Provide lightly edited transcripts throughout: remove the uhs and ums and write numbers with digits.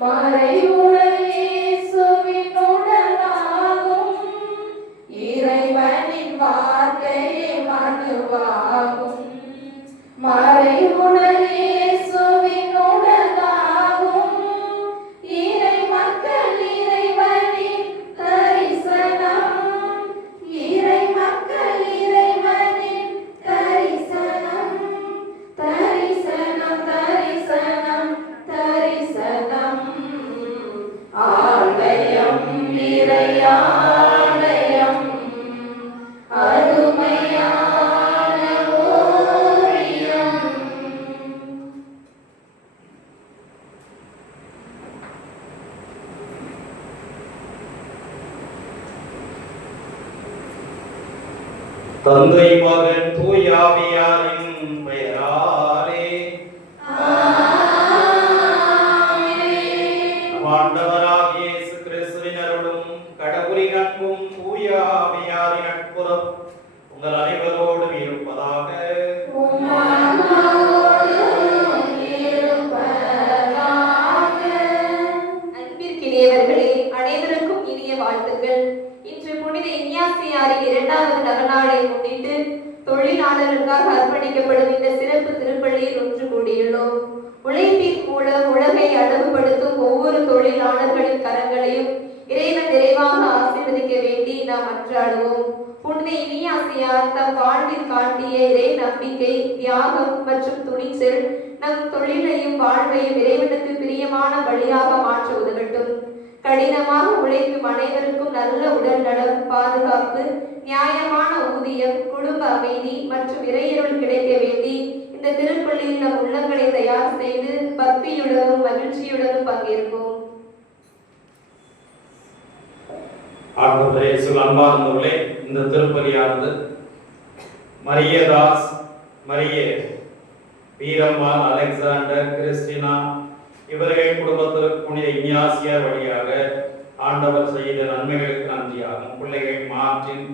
மறைவுடன் இயேசுவின் உடலாகும் இறைவனின் வார்த்தையே மனுவாகும். மறைவுடன் இயேசுவின் உடலாகும் இறை மக்கள் இறைவனின் தரிசனம். இறை மக்கள் இறைவனின் தரிசனம். தரிசனம் தரிசனம் தரிசனம். ஆலயம் இறையாலயம் அருமையான ஓரியம். தந்தை மகன் தூய ஆவியாரின் பெயராலே ஆண்டவராகிய இயேசு கிறிஸ்துவின் அருளும் கடவுளின் அன்பும் தூய ஆவியாரின் நட்புறம் உங்கள் அனைவரோடும் இருப்பதாக. அன்பிற்கினியவர்களே, அனைவருக்கும் இனிய வாழ்த்துக்கள். இன்று புனித இஞ்ஞாசியாரின் 2வது நகநாளை முன்னிட்டு தொழிலாளர்களுக்காக அர்ப்பணிக்கப்படும் இந்த சிறப்பு திருப்பள்ளியில் ஒன்று கூடியுள்ளோம். உழைப்பின் மூலம் உலகை அழகுபடுத்தும் ஒவ்வொரு தொழிலாளர்களின் கரங்களையும் இறைவன் நிறைவாக ஆசீர்வதிக்க வேண்டி நாம் மன்றாடுவோம். புனித இஞ்ஞாசியார் தம் வாழ்வில் காட்டிய இறை நம்பிக்கை, தியாகம் மற்றும் துணிச்சல் நம் தொழிலையும் வாழ்வையும் இறைவனுக்கு பிரியமான வழியாக மாற்ற உதவட்டும். கடினமாக உழைக்கும் அனைவருக்கும் நல்ல உடல் நலம், பாதுகாப்பு, நியாயமான ஊதியம், குடும்ப அமைதி மற்றும் இறையருள் கிடைக்க வேண்டி இந்த திருப்பள்ளியில் நம் உள்ளங்களை தயார் செய்து பக்தியுடனும் மகிழ்ச்சியுடனும் பங்கேற்போம். அன்பார்ந்தவர்களே, இந்த திருப்பலியானது மரியதாஸ், மரிய வீரம்மாள், அலெக்சாண்டர், கிறிஸ்டினா இவர்கள் குடும்பத்திற்கு புனித இஞ்ஞாசியார் வழியாக ஆண்டவர் செய்த நன்மைகளுக்கு நன்றியாகும். பிள்ளைகள் மார்டின்,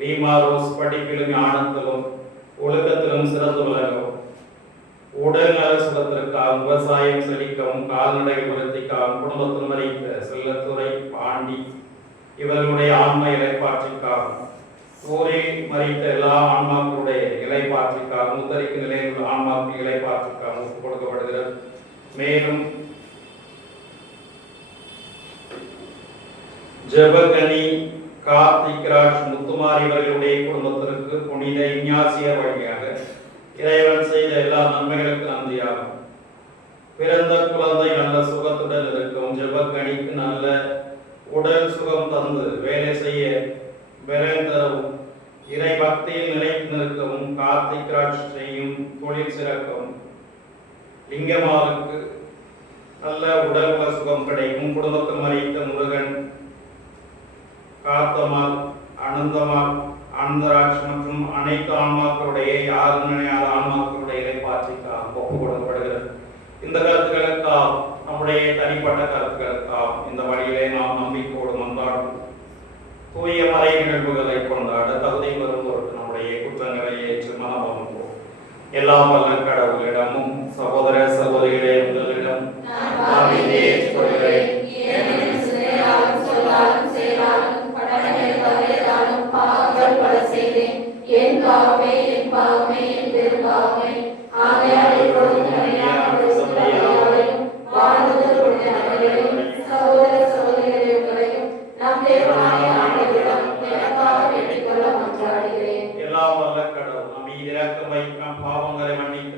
லீமா ரோஸ் படிப்பிலும் ஞானத்திலும் ஒழுக்கத்திலும் சிறந்துள்ளனர். உடல் நல சுகத்திற்காகவும், விவசாயம் செழிக்கவும், கால்நடை விருத்திக்காகவும், குடும்பத்தில் மறைத்த செல்லத்துறை, பாண்டி இவர்களுடைய ஆன்ம இலைப்பாற்றிற்காகவும், ஊரில் மறித்த எல்லா ஆன்மாக்களுடைய இலைப்பாற்றிற்காகவும், உத்தரிக்கும் நிலையில் உள்ள ஆன்மாக்கள் இலைப்பாற்றிற்காகவும் ஒப்புக் கொடுக்கப்படுகிறது. மேலும் ஜெபகனி, கார்த்திக் ராஜ், முத்துமாரி இவர்களுடைய குடும்பத்திற்கு புனித இஞ்ஞாசியார் வழியாக இறைவன் செய்த எல்லா நன்மைகளுக்கு நன்றியாகும். பிறந்த குழந்தை நல்ல சுகத்துடன் இருக்கும், ஜெபகனிக்கு நல்ல உடல் சுகம் தந்து வேலை செய்ய பலன் தரவும், இறை பக்தியில் நிலைத்து நிற்கவும், கார்த்திக் ராஜ் செய்யும் தொழில் சிறக்கவும், லிங்கம்மாவுக்கு நல்ல உடல் சுகம் கிடைக்கும், குடும்பத்தில் மறைத்த முருகன், காத்தம்மாள், அனந்தம்மாள், ஆனந்தராஜ் மற்றும் அனைத்து ஆன்மாக்களுடைய யாரும் நினையாத ஆன்மாக்களுடைய இலைப்பாற்றிக்காக ஒப்புக் கொடுக்கப்படுகிறது. இந்த கருத்துக்களுக்காக, நம்முடைய தனிப்பட்ட கருத்துக்களுக்காக இந்த வழியிலே நாம் நம்பிக்கையோடு மன்றாடும். தூய மறை நிகழ்வுகளை கொண்டாட தகுதி வரும் பொருட்டு நம்முடைய குற்றங்களை ஏற்று மனமாகும். எல்லாம் வல்ல கடவுளிடமும் சகோதர சகோதரிகளே உங்களிடம் எல்லாம் வல்ல கடவுள் நம் இரக்கம் வைக்கும் பாவங்களை மன்னித்து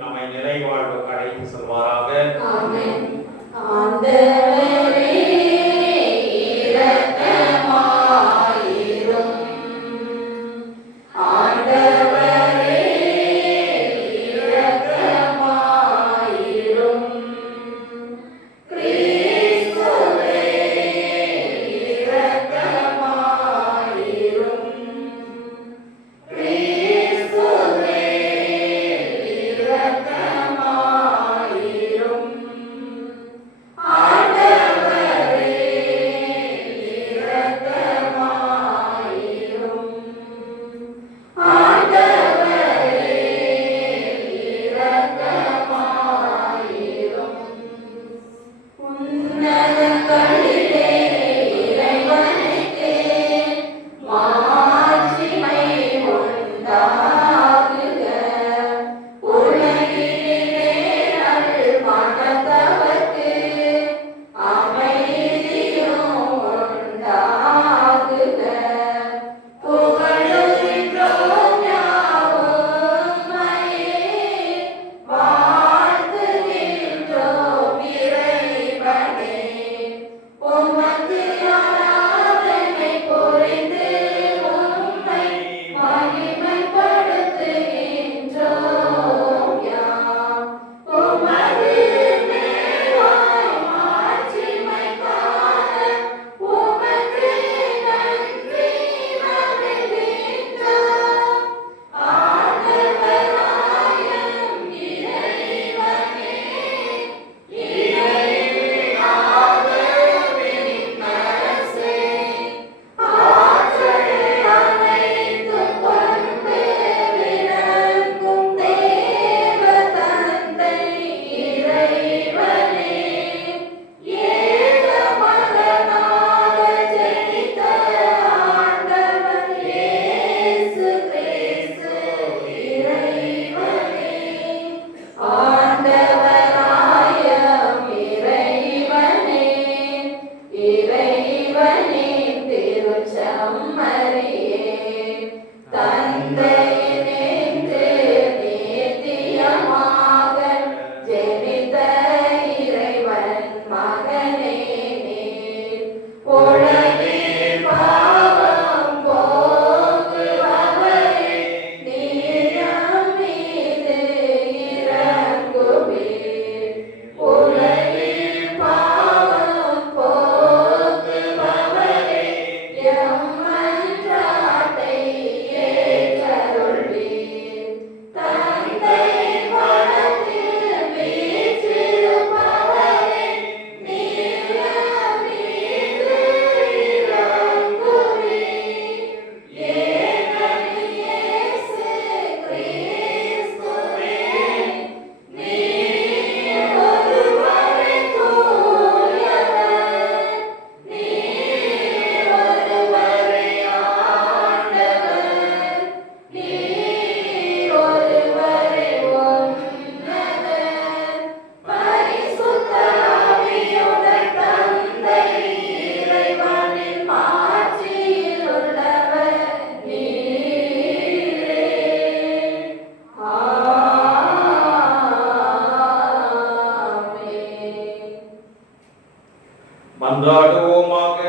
மன்றாடுவோமாக.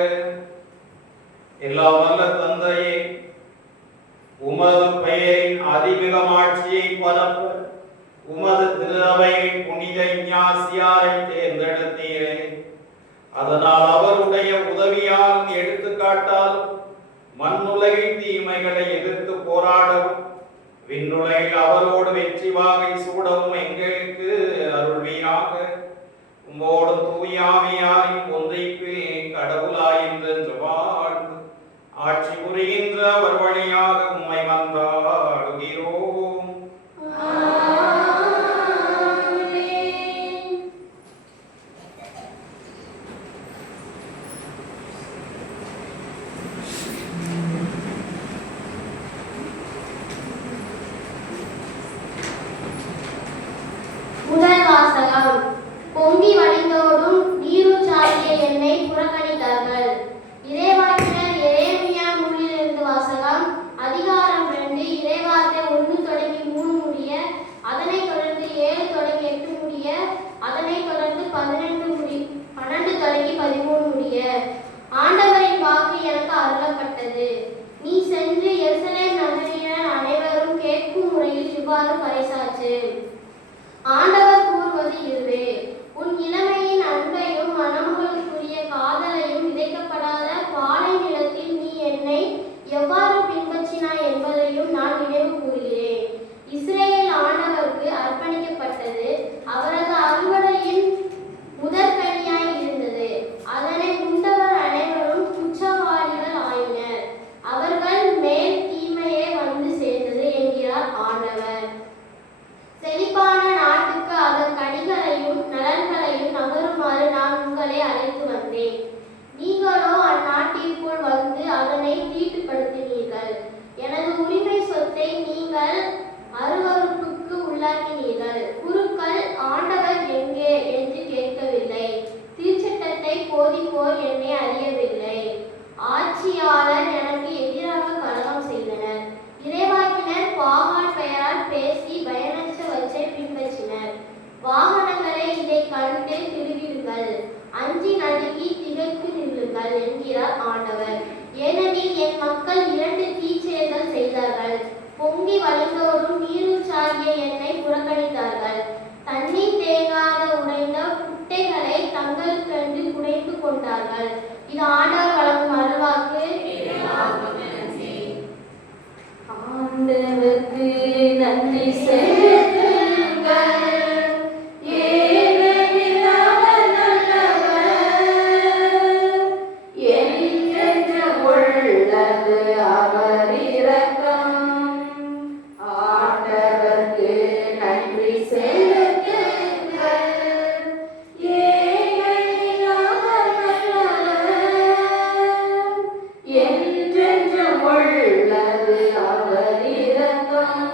எல்லாம் வல்ல தந்தையே, உமது பெயரின் அதிமிகம் ஆட்சியை பரப்ப உமது திருவையின் புனித இஞ்ஞாசியாரை தேர்ந்தெடுத்தீரே. அதனால் அவருடைய உதவியாலும் எடுத்துக்காட்டாலும் மண்ணுலகின் தீமைகளை எதிர்த்து போராடவும் விண்ணுலகில் அவரோடு வெற்றி வாகை சூடவும் எங்களுக்கு அருள்வீராக. உம்மோடும் தூயாவியாரின் ஒன்றைப்பில் கடவுளாயின்று வாழ்ந்து ஆட்சி புரிகின்ற அவர் வழியாக உம்மை மன்றாடுகிறோம். முதல் வாசகம். பொங்கி வழிந்தோடும் நீரூற்றாகிய என்னை புறக்கணித்தார்கள். இறைவாக்கினர் எரேமியா நூலிலிருந்து வாசகம். அதிகாரம் 2, இறைவார்த்தை 1 தொடங்கி 3 முடிய, அதனைத் தொடர்ந்து 7 தொடங்கி 8 முடிய, அதனைத் தொடர்ந்து 12 தொடங்கி 13 முடிய. ஆண்டவரின் வாக்கு எனக்கு அருளப்பட்டது. நீ சென்று எருசலேம் நகரினர் அனைவரும் கேட்கும் முறையில் இவ்வாறு பறைசாற்று. ஆண்டவர் கூறுவது இதுவே: உன் இளமையின் அன்பையும் மணமகளுக்குரிய காதலையும் விதைக்கப்படாத பாலை நிலத்தில் நீ என்னை எவ்வாறு பின்பற்றினாய் என்பதையும் நான் நினைவு கூறுகிறேன். இஸ்ரேல் ஆண்டவருக்கு அர்ப்பணிக்கப்பட்டது. அவரது அறுவடையின் முதற்கனியாய் இருந்தது. அதனை உண்டவர் அனைவரும் குற்றவாளிகள் ஆயினர். அவர்கள் மேல் தீமையே வந்து சேர்ந்தது என்கிறார் ஆண்டவர். செழிப்பான நாட்டுக்கு அதன் கனிகளையும் நலன்களையும் நகருமாறு நான் உங்களை அழைத்து வந்தேன். நீங்களோ அந்நாட்டிற்குள் வந்து அதனை தீட்டுப்படுத்தினீர்கள். எனது உரிமை சொத்தை நீங்கள் அருவருப்புக்கு உள்ளாக்கினீர்கள். குருக்கள் ஆண்டவர் எங்கே என்று கேட்கவில்லை. திருச்சட்டத்தை போதிப்போர் என்னை அறியவில்லை. ஆட்சியாளர் எனக்கு எதிராக கலகம் செய்தனர். இறைவாக்கினர் பாகால் பெயரால் பேசி பயனற்றவற்றை பின்பற்றினர். வாகனங்களை இதை கண்டு திருவிடுங்கள், அஞ்சி நடுங்கி திகைத்து நில்லுங்கள் என்கிறார் ஆண்டவர். ஏனெனில் என் மக்கள் 2 தீச்செயல்கள் செய்தார்கள். பொங்கி வழிந்தோடும் நீரூற்றாகிய என்னை புறக்கணித்தார்கள். தண்ணீர் தேங்காத உடைந்த குட்டைகளை தங்களுக்கென்று குடைந்து கொண்டார்கள். இது ஆண்டவர் வழங்கும் அருள்வாக்கு. ஆண்டவருக்கு நன்றி செலுத்துங்கள், ஏனெனில் அவர் நல்லவர், என்றென்றும் உள்ளது அவர் இரக்கம். ஆண்டவருக்கு நன்றி செலுத்துங்கள், ஏனெனில் அவர் நல்லவர், என்றென்றும் உள்ளது அவர் இரக்கம்.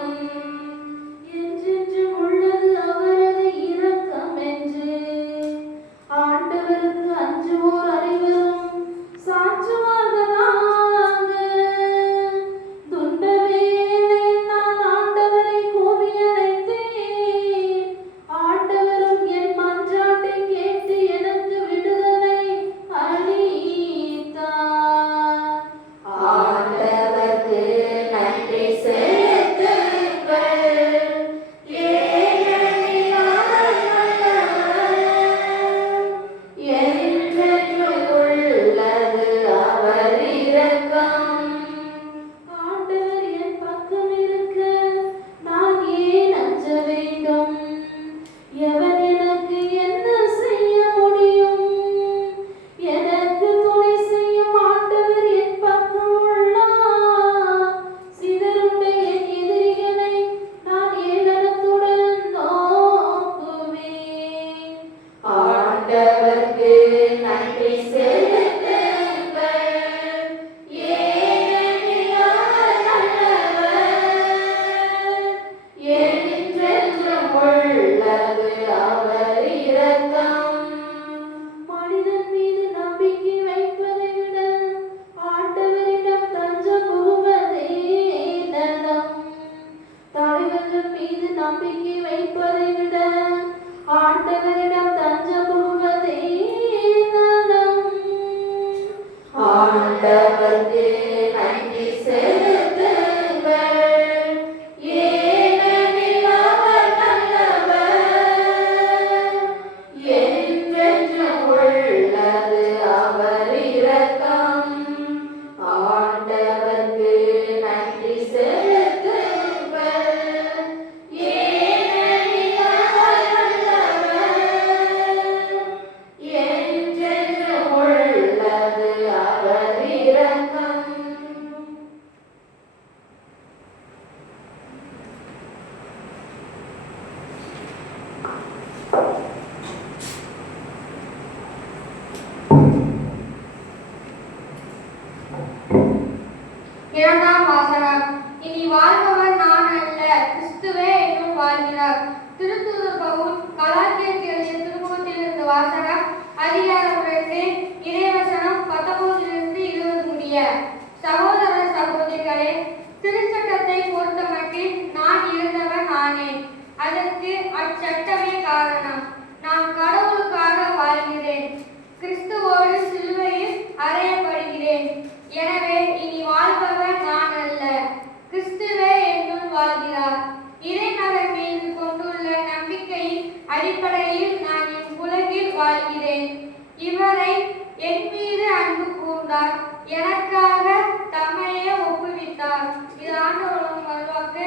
வாசகம் அதிகாரம் 2 இறைவசனம் 19-20 முடிய. சகோதர சகோதரிகளே, திருச்சட்டத்தை பொறுத்தமட்டில் நான் இருந்தவன் ஆனேன். அதற்கு அச்சட்டமே காரணம். நான் கடவுளுக்காக வாழ்கிறேன், கிறிஸ்துவோடு சிலுவையில் அறையப்படுகிறேன். எனவே இனி வாழ்பவர் நான் அல்ல, கிறிஸ்துவே என்னுள் வாழ்கிறார். இறைமகன் மீது கொண்டுள்ள நம்பிக்கையின் அடிப்படையில் நான் இவ்வுலகில் வாழ்கிறேன். இவரை என் மீது அன்பு கூர்ந்தார், எனக்காக தம்மையே ஒப்புவித்தார். இது ஆண்டவரின் மறுவாக்கு.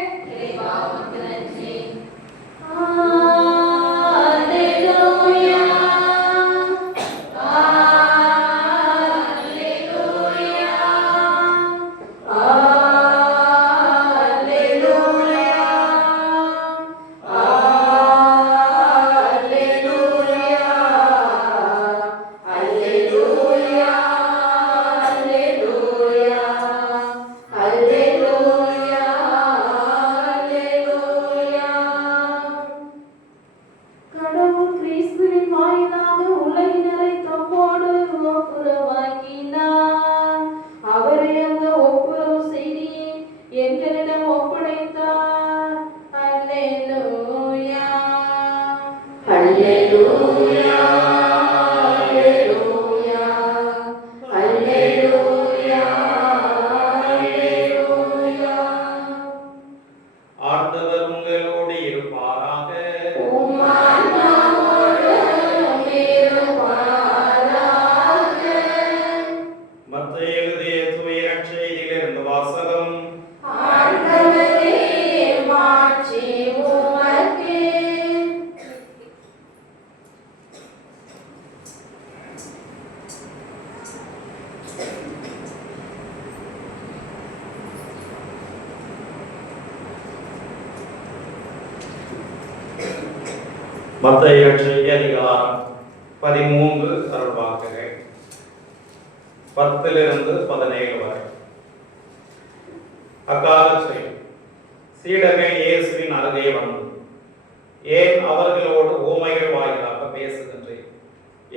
கடவுள் கிறிஸ்துவின் வாயிலாக உலகினரை தம்மோடு ஒப்புரவாக்கினார். அவரை அந்த ஒப்புரவு செய்தியை எங்களிடம் ஒப்படைத்தார். அல்லேலூயா, அல்லேலூயா, அல்லேலூயா, அல்லேலூயா, அல்லேலூயா. ஆண்டவர் உங்களோடு இருப்பாராக. மத்தேயு எழுதிய தூய நற்செய்தியிலிருந்து வாசகம். ஆண்டவரே, மாட்சி உமக்கே. மத்தேயு எழுதிய அதிகாரம் 13 அருள்வாக்குகள் 10-17 வரை. அக்காலத்தில் சீடர்கள் இயேசுவின் அருகே வந்து, ஏன் அவர்களோடு ஊமைகள் வாயிலாக பேசுகின்றேன்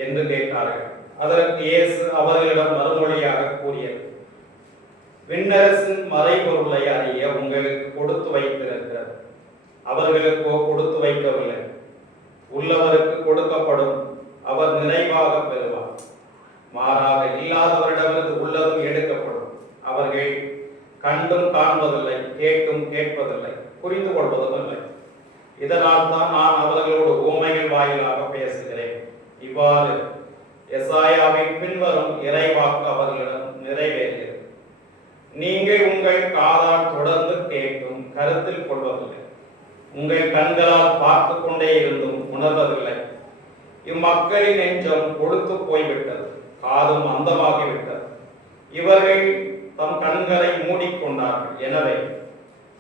என்று கேட்டார்கள். அதற்கு இயேசு அவர்களிடம் மறுமொழியாக கூறியது, விண்ணரசின் மறைபொருளை அறிய உங்களுக்கு கொடுத்து வைத்திருக்கிறது, அவர்களுக்கோ கொடுத்து வைக்கவில்லை. உள்ளவருக்கு கொடுக்கப்படும், அவர் நிறைவாக பெறுவார். மாறாக இல்லாதவரிடமிருந்து உள்ளதும் எடுக்கப்படும். அவர்கள் கண்டும் காண்பதில்லை, கேட்டும் கேட்பதில்லை, புரிந்து கொள்வதும் இல்லை. இதனால் தான் நான் அவர்களோடு ஊமைகள் வாயிலாக பேசுகிறேன். இவ்வாறு எசாயாவின் பின்வரும் இறைவாக்கு அவர்களிடம் நிறைவேறுகிறது. நீங்கள் உங்கள் காதால் தொடர்ந்து கேட்டும் கருத்தில் கொள்வதில்லை, உங்கள் கண்களால் பார்த்து கொண்டே இருந்தும் உணர்வதில்லை. இம்மக்களின் நெஞ்சம் கொழுத்து போய்விட்டது, காதும் அந்தமாகிவிட்டது. இவர்கள் தம் கண்களை மூடிக்கொண்டார்கள். எனவே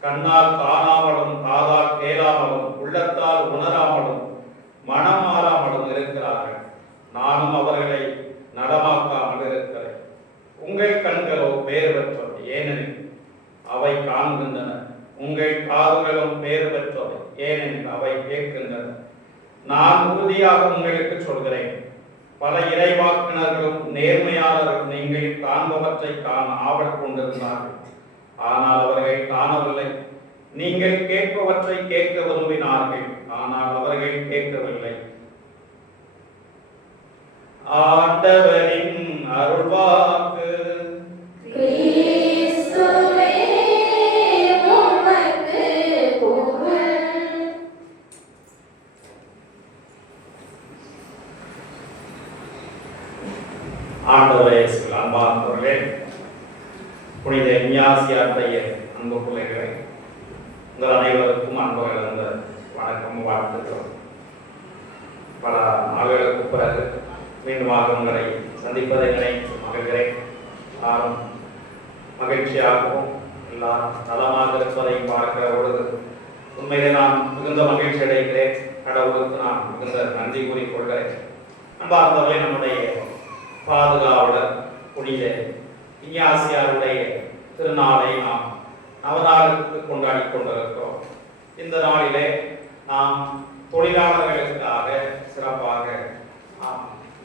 கண்ணால் காணாமலும் காதால் கேளாமலும் உள்ளத்தால் உணராமலும் மனம் மாறாமலும் இருக்கிறார்கள். நானும் அவர்களை நடமாக்காமல் இருக்கிறேன். உங்கள் கண்களோ பேர் பெற்றவை, ஏனெனில் அவை காண்கின்றன. உங்கள் காதுகளும் பேர் பெற்றவை, ஏனெனில் அவை கேட்கின்றன. நான் உறுதியாக உங்களுக்கு சொல்கிறேன், பல இறைவாக்கினர்களும் நேர்மையாளர்கள் நீங்கள் காண்பவற்றை காண ஆவல் கொண்டிருந்தார்கள், ஆனால் அவர்கள் காணவில்லை. நீங்கள் கேட்பவற்றை கேட்க விரும்பினார்கள், ஆனால் அவர்கள் கேட்கவில்லை. ஆண்டவரின் அருள்வாக்கு. கிறிஸ்துவே, உமக்கு புகழ். ஆண்டவரே, அன்பார்ந்தவர்களே, புனித இஞ்ஞாசியாருடைய அன்பு பிள்ளைகளே, உங்கள் அனைவருக்கும் அன்பு கலந்த வணக்கம், வாழ்த்துக்கள். பல நாள்களுக்கு பிறகு மீண்டுமாக உங்களை சந்திப்பதை நினைத்து மகிழ்கிறேன். எல்லாரும் மகிழ்ச்சியாகவும் எல்லாரும் நலமாக இருப்பதை பார்க்கிற பொழுது உண்மையிலே நான் மிகுந்த மகிழ்ச்சி அடைகிறேன். கடவுளுக்கு நான் மிகுந்த நன்றி கூறிக்கொள்கிறேன். அன்பார்ந்தவர்களே, நம்முடைய பாதுகாவலர் புனித இஞ்ஞாசியாருடைய திருநாளை நாம் நவநாளுக்கு கொண்டாடி கொண்டிருக்கிறோம். இந்த நாளிலே நாம் தொழிலாளர்களுக்காக சிறப்பாக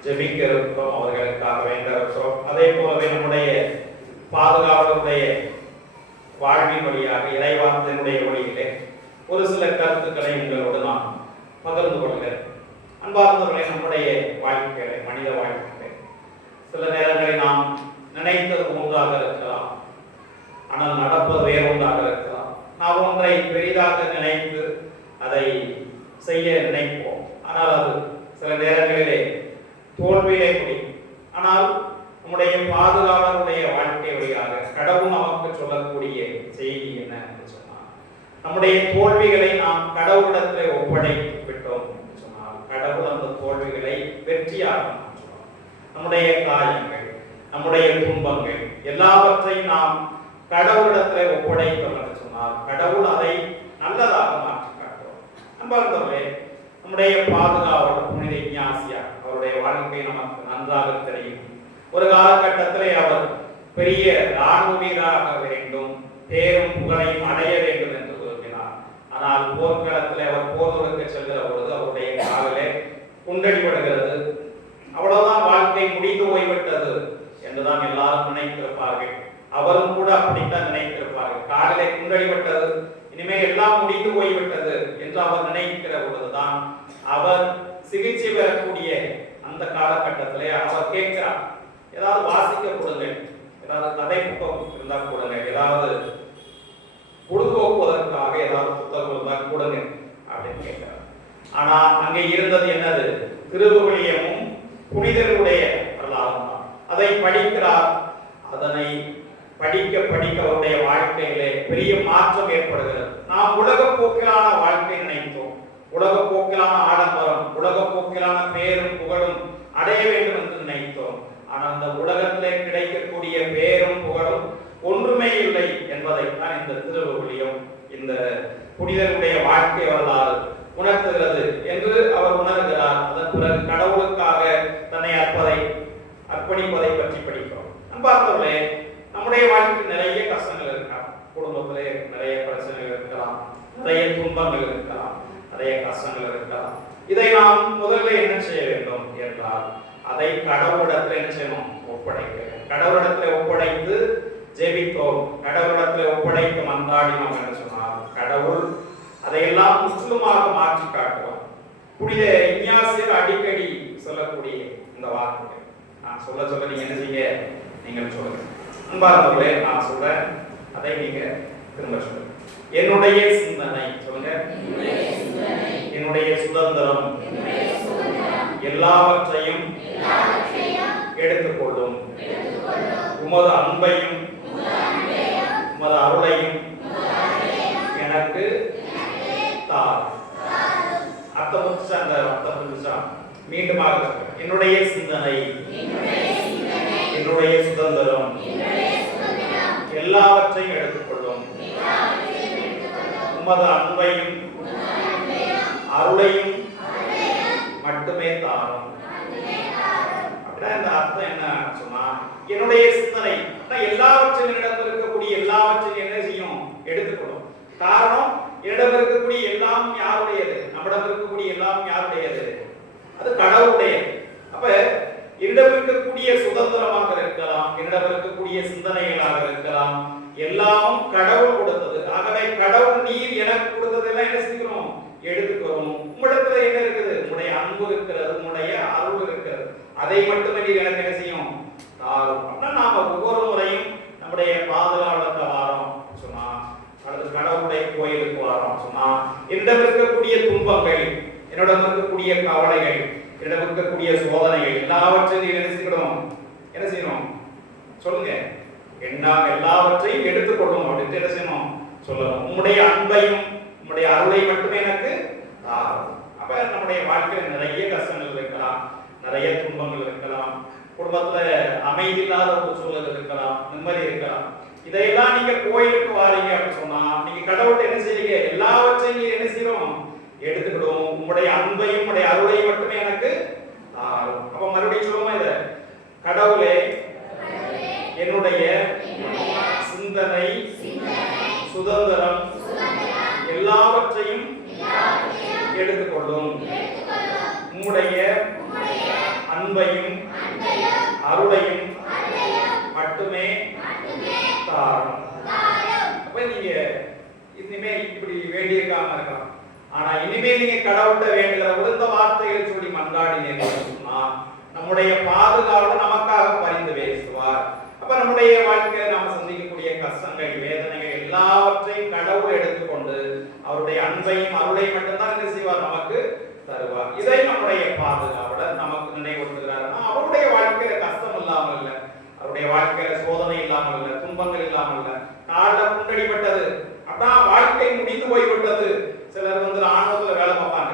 ஜெபிக்க இருக்கிறோம், அவர்களுக்காக வேண்ட இருக்கிறோம். அதே போலவே நம்முடைய பாதுகாவலருடைய வாழ்வின் வழியாக இறைவார்த்தையினுடைய வழியிலே ஒரு சில கருத்துக்களை உங்களோடு நான் பகிர்ந்து கொள்கிறேன். அன்பார்ந்தவர்களே, நம்முடைய வாழ்க்கையில, மனித வாழ்க்கையில சில நேரங்களில் நாம் நினைத்தது ஒன்றாக இருக்கலாம், ஆனால் நடப்பது வேறு ஒன்றாக இருக்கலாம். நாம் ஒன்றை பெரிதாக நினைத்து அதை செய்ய நினைப்போம், ஆனால் அது சில நேரங்களிலே தோல்வியிலே முடியும். ஆனால் நம்முடைய பாதுகாவலருடைய வாழ்க்கை வழியாக கடவுள் நமக்கு சொல்லக்கூடிய செய்தி என்ன என்று சொன்னால், நம்முடைய தோல்விகளை நாம் கடவுளிடத்தில் ஒப்படைத்து விட்டோம் என்று சொன்னால் கடவுள் அந்த தோல்விகளை வெற்றியாக மாற்றுவார். நம்முடைய காயங்கள், நம்முடைய துன்பங்கள் எல்லாவற்றையும் நாம் கடவுளிடத்தில் ஒப்படைத்தோம் என்று சொன்னால் கடவுள் அதை நல்லதாக மாற்றி காட்டுவார். அன்பார்ந்தவர்களே, நம்முடைய பாதுகாவலர் புனித இஞ்ஞாசியார் அவருடைய வாழ்க்கை நமக்கு நன்றாக தெரியும். ஒரு காலகட்டத்திலே அவர் பெரிய ராணுவ வீரராக வேண்டும், பேரும் புகழையும் அடைய வேண்டும் என்று விரும்பினார். ஆனால் போர்க்களத்திலே அவர் போர் தொடுக்க செல்கிற பொழுது அவருடைய காலிலே குண்டடிபடுகிறது. அவ்வளவுதான், வாழ்க்கை முடிந்து போய்விட்டது என்றுதான் எல்லாரும் நினைத்திருப்பார்கள். அவரும் கூட அப்படித்தான் நினைத்திருப்பார்கள். காலிலே குண்டடிபட்டது, இனிமேல் எல்லாம் முடிந்து போய்விட்டது என்று அவர் நினைக்கிற பொழுதுதான் அவர் சிகிச்சை பெறக்கூடிய அந்த காலகட்டத்திலே அவர் கேட்கிறார், ஏதாவது வாசிக்க கொடுங்க, ஏதாவது கதை புத்தகம் இருந்தால் கொடுங்க, ஏதாவது பொழுதுபோக்குவதற்காக ஏதாவது புத்தகம் இருந்தால் கொடுங்க அப்படின்னு கேட்கிறார். ஆனா அங்கே இருந்தது என்னது? திருவிவிலியமும் புனிதருடைய வரலாறும் தான். அதை படிக்கிறார். அதனை படிக்க படிக்க அவருடைய வாழ்க்கையிலே பெரிய மாற்றம் ஏற்படுகிறது. நாம் உலக போக்கிலான வாழ்க்கை நினைத்தோம், உலக போக்கிலான ஆடம்பரம், உலக போக்கிலான பேரும் புகழும் அடைய வேண்டும் என்று நினைத்தோம். ஆனால் அந்த உலகத்திலே கிடைக்கக்கூடிய பேரும் புகழும் ஒன்றுமே இல்லை என்பதைத்தான் இந்த திருவிவிலியம், இந்த புனிதருடைய வாழ்க்கை வரலாறு உணர்த்துகிறது என்று அவர் உணர்கிறார். அதன் பிறகு கடவுளுக்காக தன்னை அர்ப்பணிப்பதை பற்றி படிக்கிறோம். அன்பார்ந்தவர்களே, நம்முடைய வாழ்க்கையில் நிறைய கஷ்டங்கள் இருக்கலாம், குடும்பத்திலே நிறைய பிரச்சனைகள் இருக்கலாம், நிறைய துன்பங்கள் இருக்கலாம், நிறைய கஷ்டங்கள் இருக்கலாம். இதை நாம் முதல்ல என்ன செய்ய வேண்டும் என்றால் அதை கடவுளிடத்தில் என்ன செய்யணும்? ஒப்படைக்க. கடவுளிடத்தில் ஒப்படைத்து ஜெபித்தோம், கடவுளிடத்தில் ஒப்படைத்து மன்றாடினோம் என்று சொன்னால் கடவுள் அதையெல்லாம் முற்றிலுமாக மாற்றி காட்டுவார். புனித இஞ்ஞாசியார் அடிக்கடி சொல்லக்கூடிய இந்த வார்த்தை நான் சொல்ல நீங்க என்ன செய்ய? நீங்கள் சொல்லுங்க. அன்பார்ந்தவர்களே, நான் சொல்றேன், அதை நீங்க திரும்ப சொல்லுங்க. என்னுடைய சிந்தனை சொல்லுங்க, என்னுடைய சுதந்திரம் எல்லாவற்றையும் எடுத்துக்கொள்ளும், உமது அன்பையும் உமது அருளையும் எனக்கு தார். அர்த்தம் புரிஞ்சா? அந்த அர்த்தம் புரிஞ்சா மீண்டுமாக என்னுடைய சிந்தனை, என்னுடைய சுதந்திரம் எல்லாவற்றையும் எடுத்துக்கொள்ளும், உமது அன்பையும் அருளையும் மட்டுமே தாரும். அப்படின்னா இந்த அர்த்தம் என்ன சொன்னா, என்னுடைய சிந்தனை எல்லாவற்றையும் என்னிடம் இருக்கக்கூடிய எல்லாவற்றையும் என்ன செய்யும்? எடுத்துக்கொள்ளும். காரணம், என்னிடம் இருக்கக்கூடிய எல்லாம் யாருடையது? நம்மிடம் இருக்கக்கூடிய எல்லாம் யாருடையது? அது கடவுளுடையது. அப்ப என்னிடம் இருக்கக்கூடிய சுதந்திரமாக இருக்கலாம், என்னிடம் இருக்கக்கூடிய சிந்தனைகளாக இருக்கலாம், எல்லாம் கடவுள் கொடுத்தது. ஆகவே கடவுள் நீர் எனக்கு கொடுத்ததெல்லாம் என்ன செய்யணும்? எடுத்துக்கணும். உம்மிடத்துல என்ன இருக்குது? உம்முடைய அன்பு இருக்கிறது, உம்முடைய அருள் இருக்கிறது, அதை மட்டுமே நீர் எனக்கு என்ன செய்யும்? தாரும். அப்படின்னா நாம ஒவ்வொரு முறையும் நம்முடைய பாதுகாவலத்தை வாரோம் சொன்னா, அல்லது கடவுளுடைய கோயிலுக்கு வாரோம் சொன்னா, என்னிடம் இருக்கக்கூடிய துன்பங்கள், என்னிடம் இருக்கக்கூடிய கவலைகள், என்னிடம் இருக்கக்கூடிய சோதனைகள் எல்லாவற்றையும் என்ன செய்யணும்? என்ன செய்யணும்? சொல்லுங்க. எல்லாவற்றையும் எடுத்துக்கொள்ளும் அப்படின்னு என்ன செய்யணும்? சொல்லணும். உம்முடைய அன்பையும் உம்முடைய அருளை மட்டுமே எனக்கு தாரும். அப்ப நம்முடைய வாழ்க்கையில் நிறைய கஷ்டங்கள் இருக்கலாம், நிறைய துன்பங்கள் இருக்கலாம், குடும்பத்துல அமைதி இல்லாத ஒரு சூழல் இருக்கலாம், நிம்மதி இருக்கலாம். இதையெல்லாம் நீங்க கோயிலுக்கு வாரீங்க அப்படின்னு சொன்னா நீங்க கடவுள்கிட்ட என்ன செய்றீங்க? எல்லாவற்றையும் நீங்க என்ன செய்யணும்? எடுத்துக்கிடும். உம்முடைய அன்பையும் உம்முடைய அருளையும் மட்டுமே எனக்கு தாரும். அப்ப மறுபடியும் சொல்லுமா இத? கடவுளே, என்னுடைய சிந்தனை, சுதந்திரம் எல்லாவற்றையும் எடுத்துக்கொள்ளும், உம்முடைய அன்பையும் அருளையும் மட்டுமே தாரும். அப்ப நீங்க இனிமே இப்படி வேண்டியிருக்காம இருக்கலாம். ஆனா இனிமே நீங்க கடவுள்கிட்ட வேண்டுகிற உயர்ந்த வார்த்தைகளை சொல்லி மன்றாடினீர்கள் சொன்னா நம்முடைய பாதுகாவல நமக்காக பரிந்து பேசுவார். அப்ப நம்முடைய வாழ்க்கையில நாம சந்திக்கக்கூடிய கஷ்டங்கள், வேதனைகள் எல்லாவற்றையும் கடவுள் எடுத்துக்கொண்டு அவருடைய அன்பையும் அருளையும் மட்டும்தான் என்ன செய்வார், நமக்கு தருவார். இதை நம்முடைய பாதுகாவலர் நமக்கு நினைவுறுத்துகிறார்னா அவருடைய வாழ்க்கையில கஷ்டம் இல்லாமல் இல்லை, அவருடைய வாழ்க்கையில சோதனை இல்லாமல் இல்லை, துன்பங்கள் இல்லாமல் இல்லை, காலில் குண்டடிப்பட்டது அதான் வாழ்க்கை முடிந்து போய்விட்டது. சிலர் வந்து ராணுவத்துல வேலை பார்ப்பாங்க,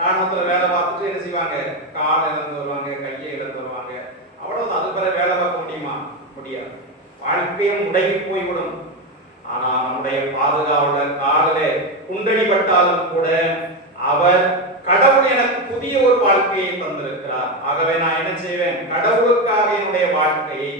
ராணுவத்துல வேலை பார்த்துட்டு என்ன செய்வாங்க, கால் இழந்து வருவாங்க, கையை இழந்து வருவாங்க, அவ்வளவுதான். அது பிறகு வேலை பார்க்க முடியுமா? முடியாது. வாழ்க்கையும் முடங்கி போய்விடும். ஆனா நம்முடைய பாதுகாவலர் காலிலே குண்டடிப்பட்டாலும் கூட அவர் கடவுள் எனக்கு புதிய ஒரு வாழ்க்கையை தந்திருக்கிறார், ஆகவே நான் என்ன செய்வேன், கடவுளுக்காக என்னுடைய வாழ்க்கையை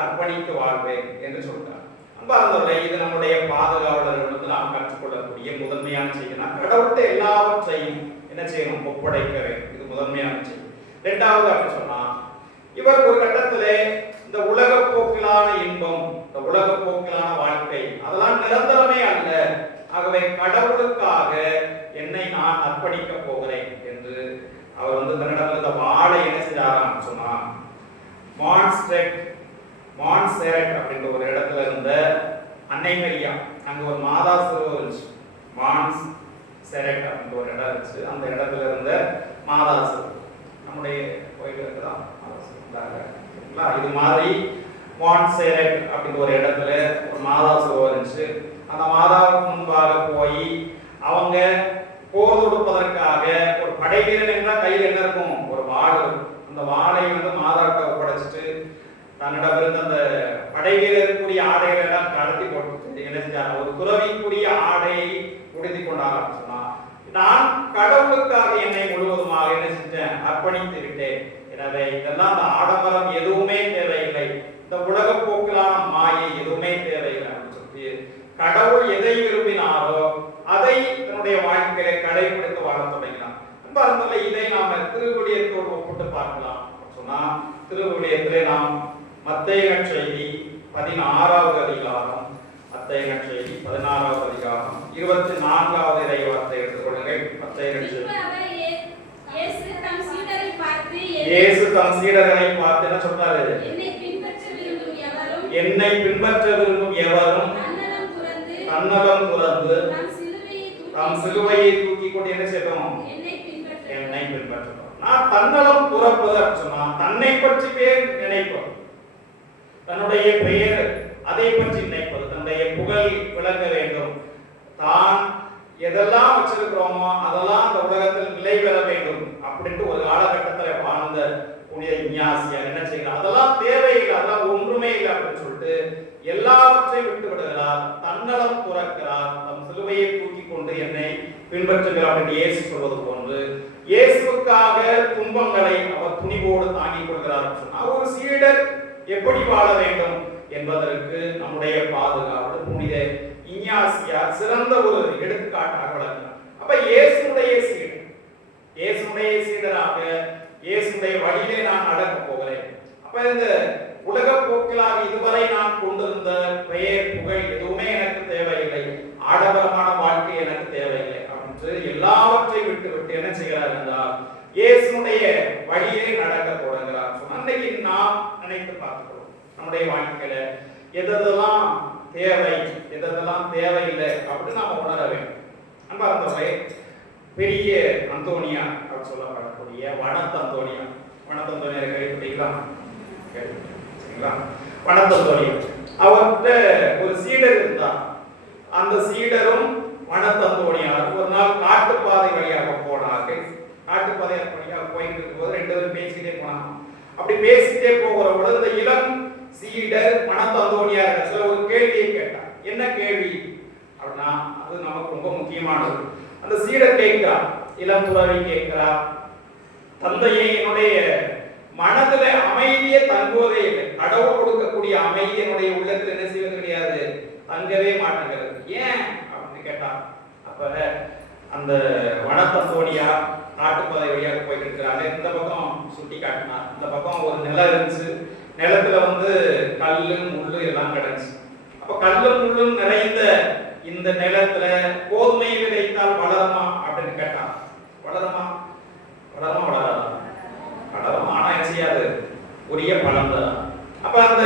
அர்ப்பணித்து வாழ்வேன் என்று சொல்றார். அன்பார்ந்தவர்களே, இது நம்முடைய பாதுகாவலர்களுக்கு நாம் கற்றுக்கொள்ளக்கூடிய முதன்மையான செய்தினா கடவுள்கிட்ட எல்லாவற்றையும் என்ன செய்யணும், ஒப்படைக்க வேண்டும். இது முதன்மையான செய்தி. இரண்டாவது அப்படி சொன்னா இவர் ஒரு கட்டத்திலே இந்த உலக போக்கிலான இன்பம், இந்த உலக போக்கிலான வாழ்க்கை அதெல்லாம் நிரந்தரமே அல்ல, ஆகவே கடவுளுக்காக என்னை நான் அர்ப்பணிக்க போகிறேன் என்று அவர் வந்து தன்னிடத்தில் இந்த வாளை என்ன செய்யறாராம் சொன்னா மான்செரட் அப்படின்ற ஒரு இடத்துல இருந்த அன்னை மரியா, அங்க ஒரு மாதா சிறுவ இருந்துச்சு, மான்செரட் அப்படின்ற ஒரு இடம் இருந்துச்சு, அந்த இடத்துல இருந்த மாதா சிறுவ நம்முடைய கோயில் இருக்குதான், இது மாதிரி மான்செரட் அப்படின்ற ஒரு இடத்துல ஒரு மாதா சிறுவ இருந்துச்சு. அந்த மாதாவுக்கு முன்பாக போய் அவங்க போர் தொடுப்பதற்காக ஒரு படை வீரன் என்றால் கையில் என்ன இருக்கும், ஒரு வாள் இருக்கும். அந்த வாளை வந்து மாதாவுக்கு ஒப்படைச்சிட்டு தன்னிடம் இருந்த அந்த படை வீரருக்குரிய ஆடைகளை எல்லாம் கலத்தி போட்டு என்ன செஞ்சார், ஒரு துறவிக்குரிய ஆடையை உடுத்தி கொண்டார். சொன்னா நான் கடவுளுக்காக என்னை முழுவதுமாக என்ன செஞ்சேன், அர்ப்பணித்து விட்டேன். எனவே இதெல்லாம் அந்த ஆடம்பரம் எதுவுமே தேவையில்லை, இந்த உலக போக்கிலான மாயை எதுவுமே தேவையில்லை அப்படின்னு சொல்லி கடவுள் எதை விரும்பினாரோ அதை தன்னுடைய வாழ்க்கையில கடைபிடித்து வாழ தொடங்கினார். அன்பார்ந்தவர்களே, இதை நாம திருவிழியத்தோடு ஒப்பிட்டு பார்க்கலாம் சொன்னா திருவிழியத்திலே நாம் மத்தேயு நற்செய்தி 16வது அதிகாரம், மத்தேயு நற்செய்தி 16வது அதிகாரம் 24வது இறைவார்த்தை எடுத்துக்கொள்ளுங்கள். மத்தேயு நற்செய்தி இயேசு தம் சீடர்களை பார்த்து என்ன சொன்னாரு, என்னை பின்பற்ற விரும்பும் எவரும் தன்னலம் துறந்து தம் சிலுவையை தூக்கி கொண்டு என்ன செய்யணும், என்னை பின்பற்றணும். நான் தன்னலம் துறப்பது சொன்னா தன்னை பற்றி நினைப்பது, தன்னுடைய பெயர் அதை பற்றி நினைப்பது, தன்னுடைய புகழ் விளங்க வேண்டும், தான் எதெல்லாம் வச்சிருக்கிறோமோ அதெல்லாம் அந்த உலகத்தில் நிலை பெற வேண்டும் அப்படின்ட்டு ஒரு காலகட்டத்தில் வாழ்ந்த புனித இஞ்ஞாசியார் என்ன செய்கிறார், அதெல்லாம் தேவையில்லை, அதெல்லாம் ஒன்றுமே இல்லை அப்படின்னு சொல்லிட்டு எல்லாவற்றையும் விட்டு விடுகிறார், தன்னலம் துறக்கிறார், தம் சிலுவையை தூக்கி கொண்டு என்னை பின்பற்றுகிறார் என்று இயேசு சொல்வது போன்று இயேசுக்காக துன்பங்களை அவர் துணிவோடு தாங்கிக் கொள்கிறார். ஒரு சீடர் எப்படி வாழ வேண்டும் என்பதற்கு நம்முடைய பாதுகாவலர் புனித இஞ்ஞாசியார் சிறந்த ஒரு எடுத்துக்காட்டாக வளர்க்கிறார். அப்ப இயேசுடைய சீடராக இயேசுடைய வழியிலே நான் நடக்க போகிறேன். அப்ப இந்த உலக போக்கிலாக இதுவரை நான் கொண்டிருந்த பெயர் புகழ் எதுவுமே எனக்கு தேவையில்லை, ஆடம்பரமான வாழ்க்கை எனக்கு தேவையில்லை அப்படின்னு எல்லாவற்றையும் விட்டு என்ன செய்கிறார் என்றால் இயேசுடைய வழியிலே நடக்க தொடங்குகிறார். அன்னைக்கு நாம் நினைத்து பார்க்கிறோம் நம்முடைய வாழ்க்கையில எதெல்லாம் தேவை எதெல்லாம் தேவையில்லை அப்படின்னு நாம உணர வேண்டும். அன்பார்ந்தவர்களே, பெரிய அந்தோனியா அப்படின்னு சொல்லப்படக்கூடிய வனத்தந்தோனியா கேள்விப்பட்டீங்களா? சரிங்களா? வனத்தந்தோனியா அவர்கிட்ட ஒரு சீடர் இருந்தார். அந்த சீடரும் வனத்தந்தோனியார் ஒரு நாள் காட்டுப்பாதை வழியாக போனார்கள். காட்டுப்பாதை வழியாக போயிட்டு இருக்கும்போது ரெண்டு பேரும் பேசிட்டே போனாங்க. அப்படி பேசிட்டே போகிற பொழுது இந்த இளம் சீடர் வனத்தந்தோனியார் இடத்துல ஒரு கேள்வியை கேட்டார். என்ன கேள்வி அப்படின்னா அது நமக்கு ரொம்ப முக்கியமானது. அந்த சீடர் கேட்கிறார், இளம் துறவி கேட்கிறார், தந்தையே என்னுடைய மனதுல அமைதியே தங்குவதே இல்லை, கடவுள் கொடுக்கக்கூடிய அமைதி என்னுடைய உள்ளத்தில் என்ன செய்வது கிடையாது, தங்கவே மாட்டேங்கிறது, ஏன் அப்படின்னு கேட்டார். அப்ப அந்த வனத்தந்தோனியார் காட்டுப்பாதை வழியாக போயிட்டு இருக்கிறாங்க. இந்த பக்கம் சுட்டி காட்டினார். இந்த பக்கம் ஒரு நிலம் இருந்துச்சு. நிலத்துல வந்து கல்லு முள்ளு எல்லாம் கிடந்துச்சு. அப்ப கல்லும் முள்ளும் நிறைந்த இந்த நிலத்துல கோதுமை விதைத்தால் வளருமா அப்படின்னு கேட்டான். வளருமா? வளருமா? வளராதா? வளரும். ஆனா என்ன செய்யாது? உரிய பலன் தான். அப்ப அந்த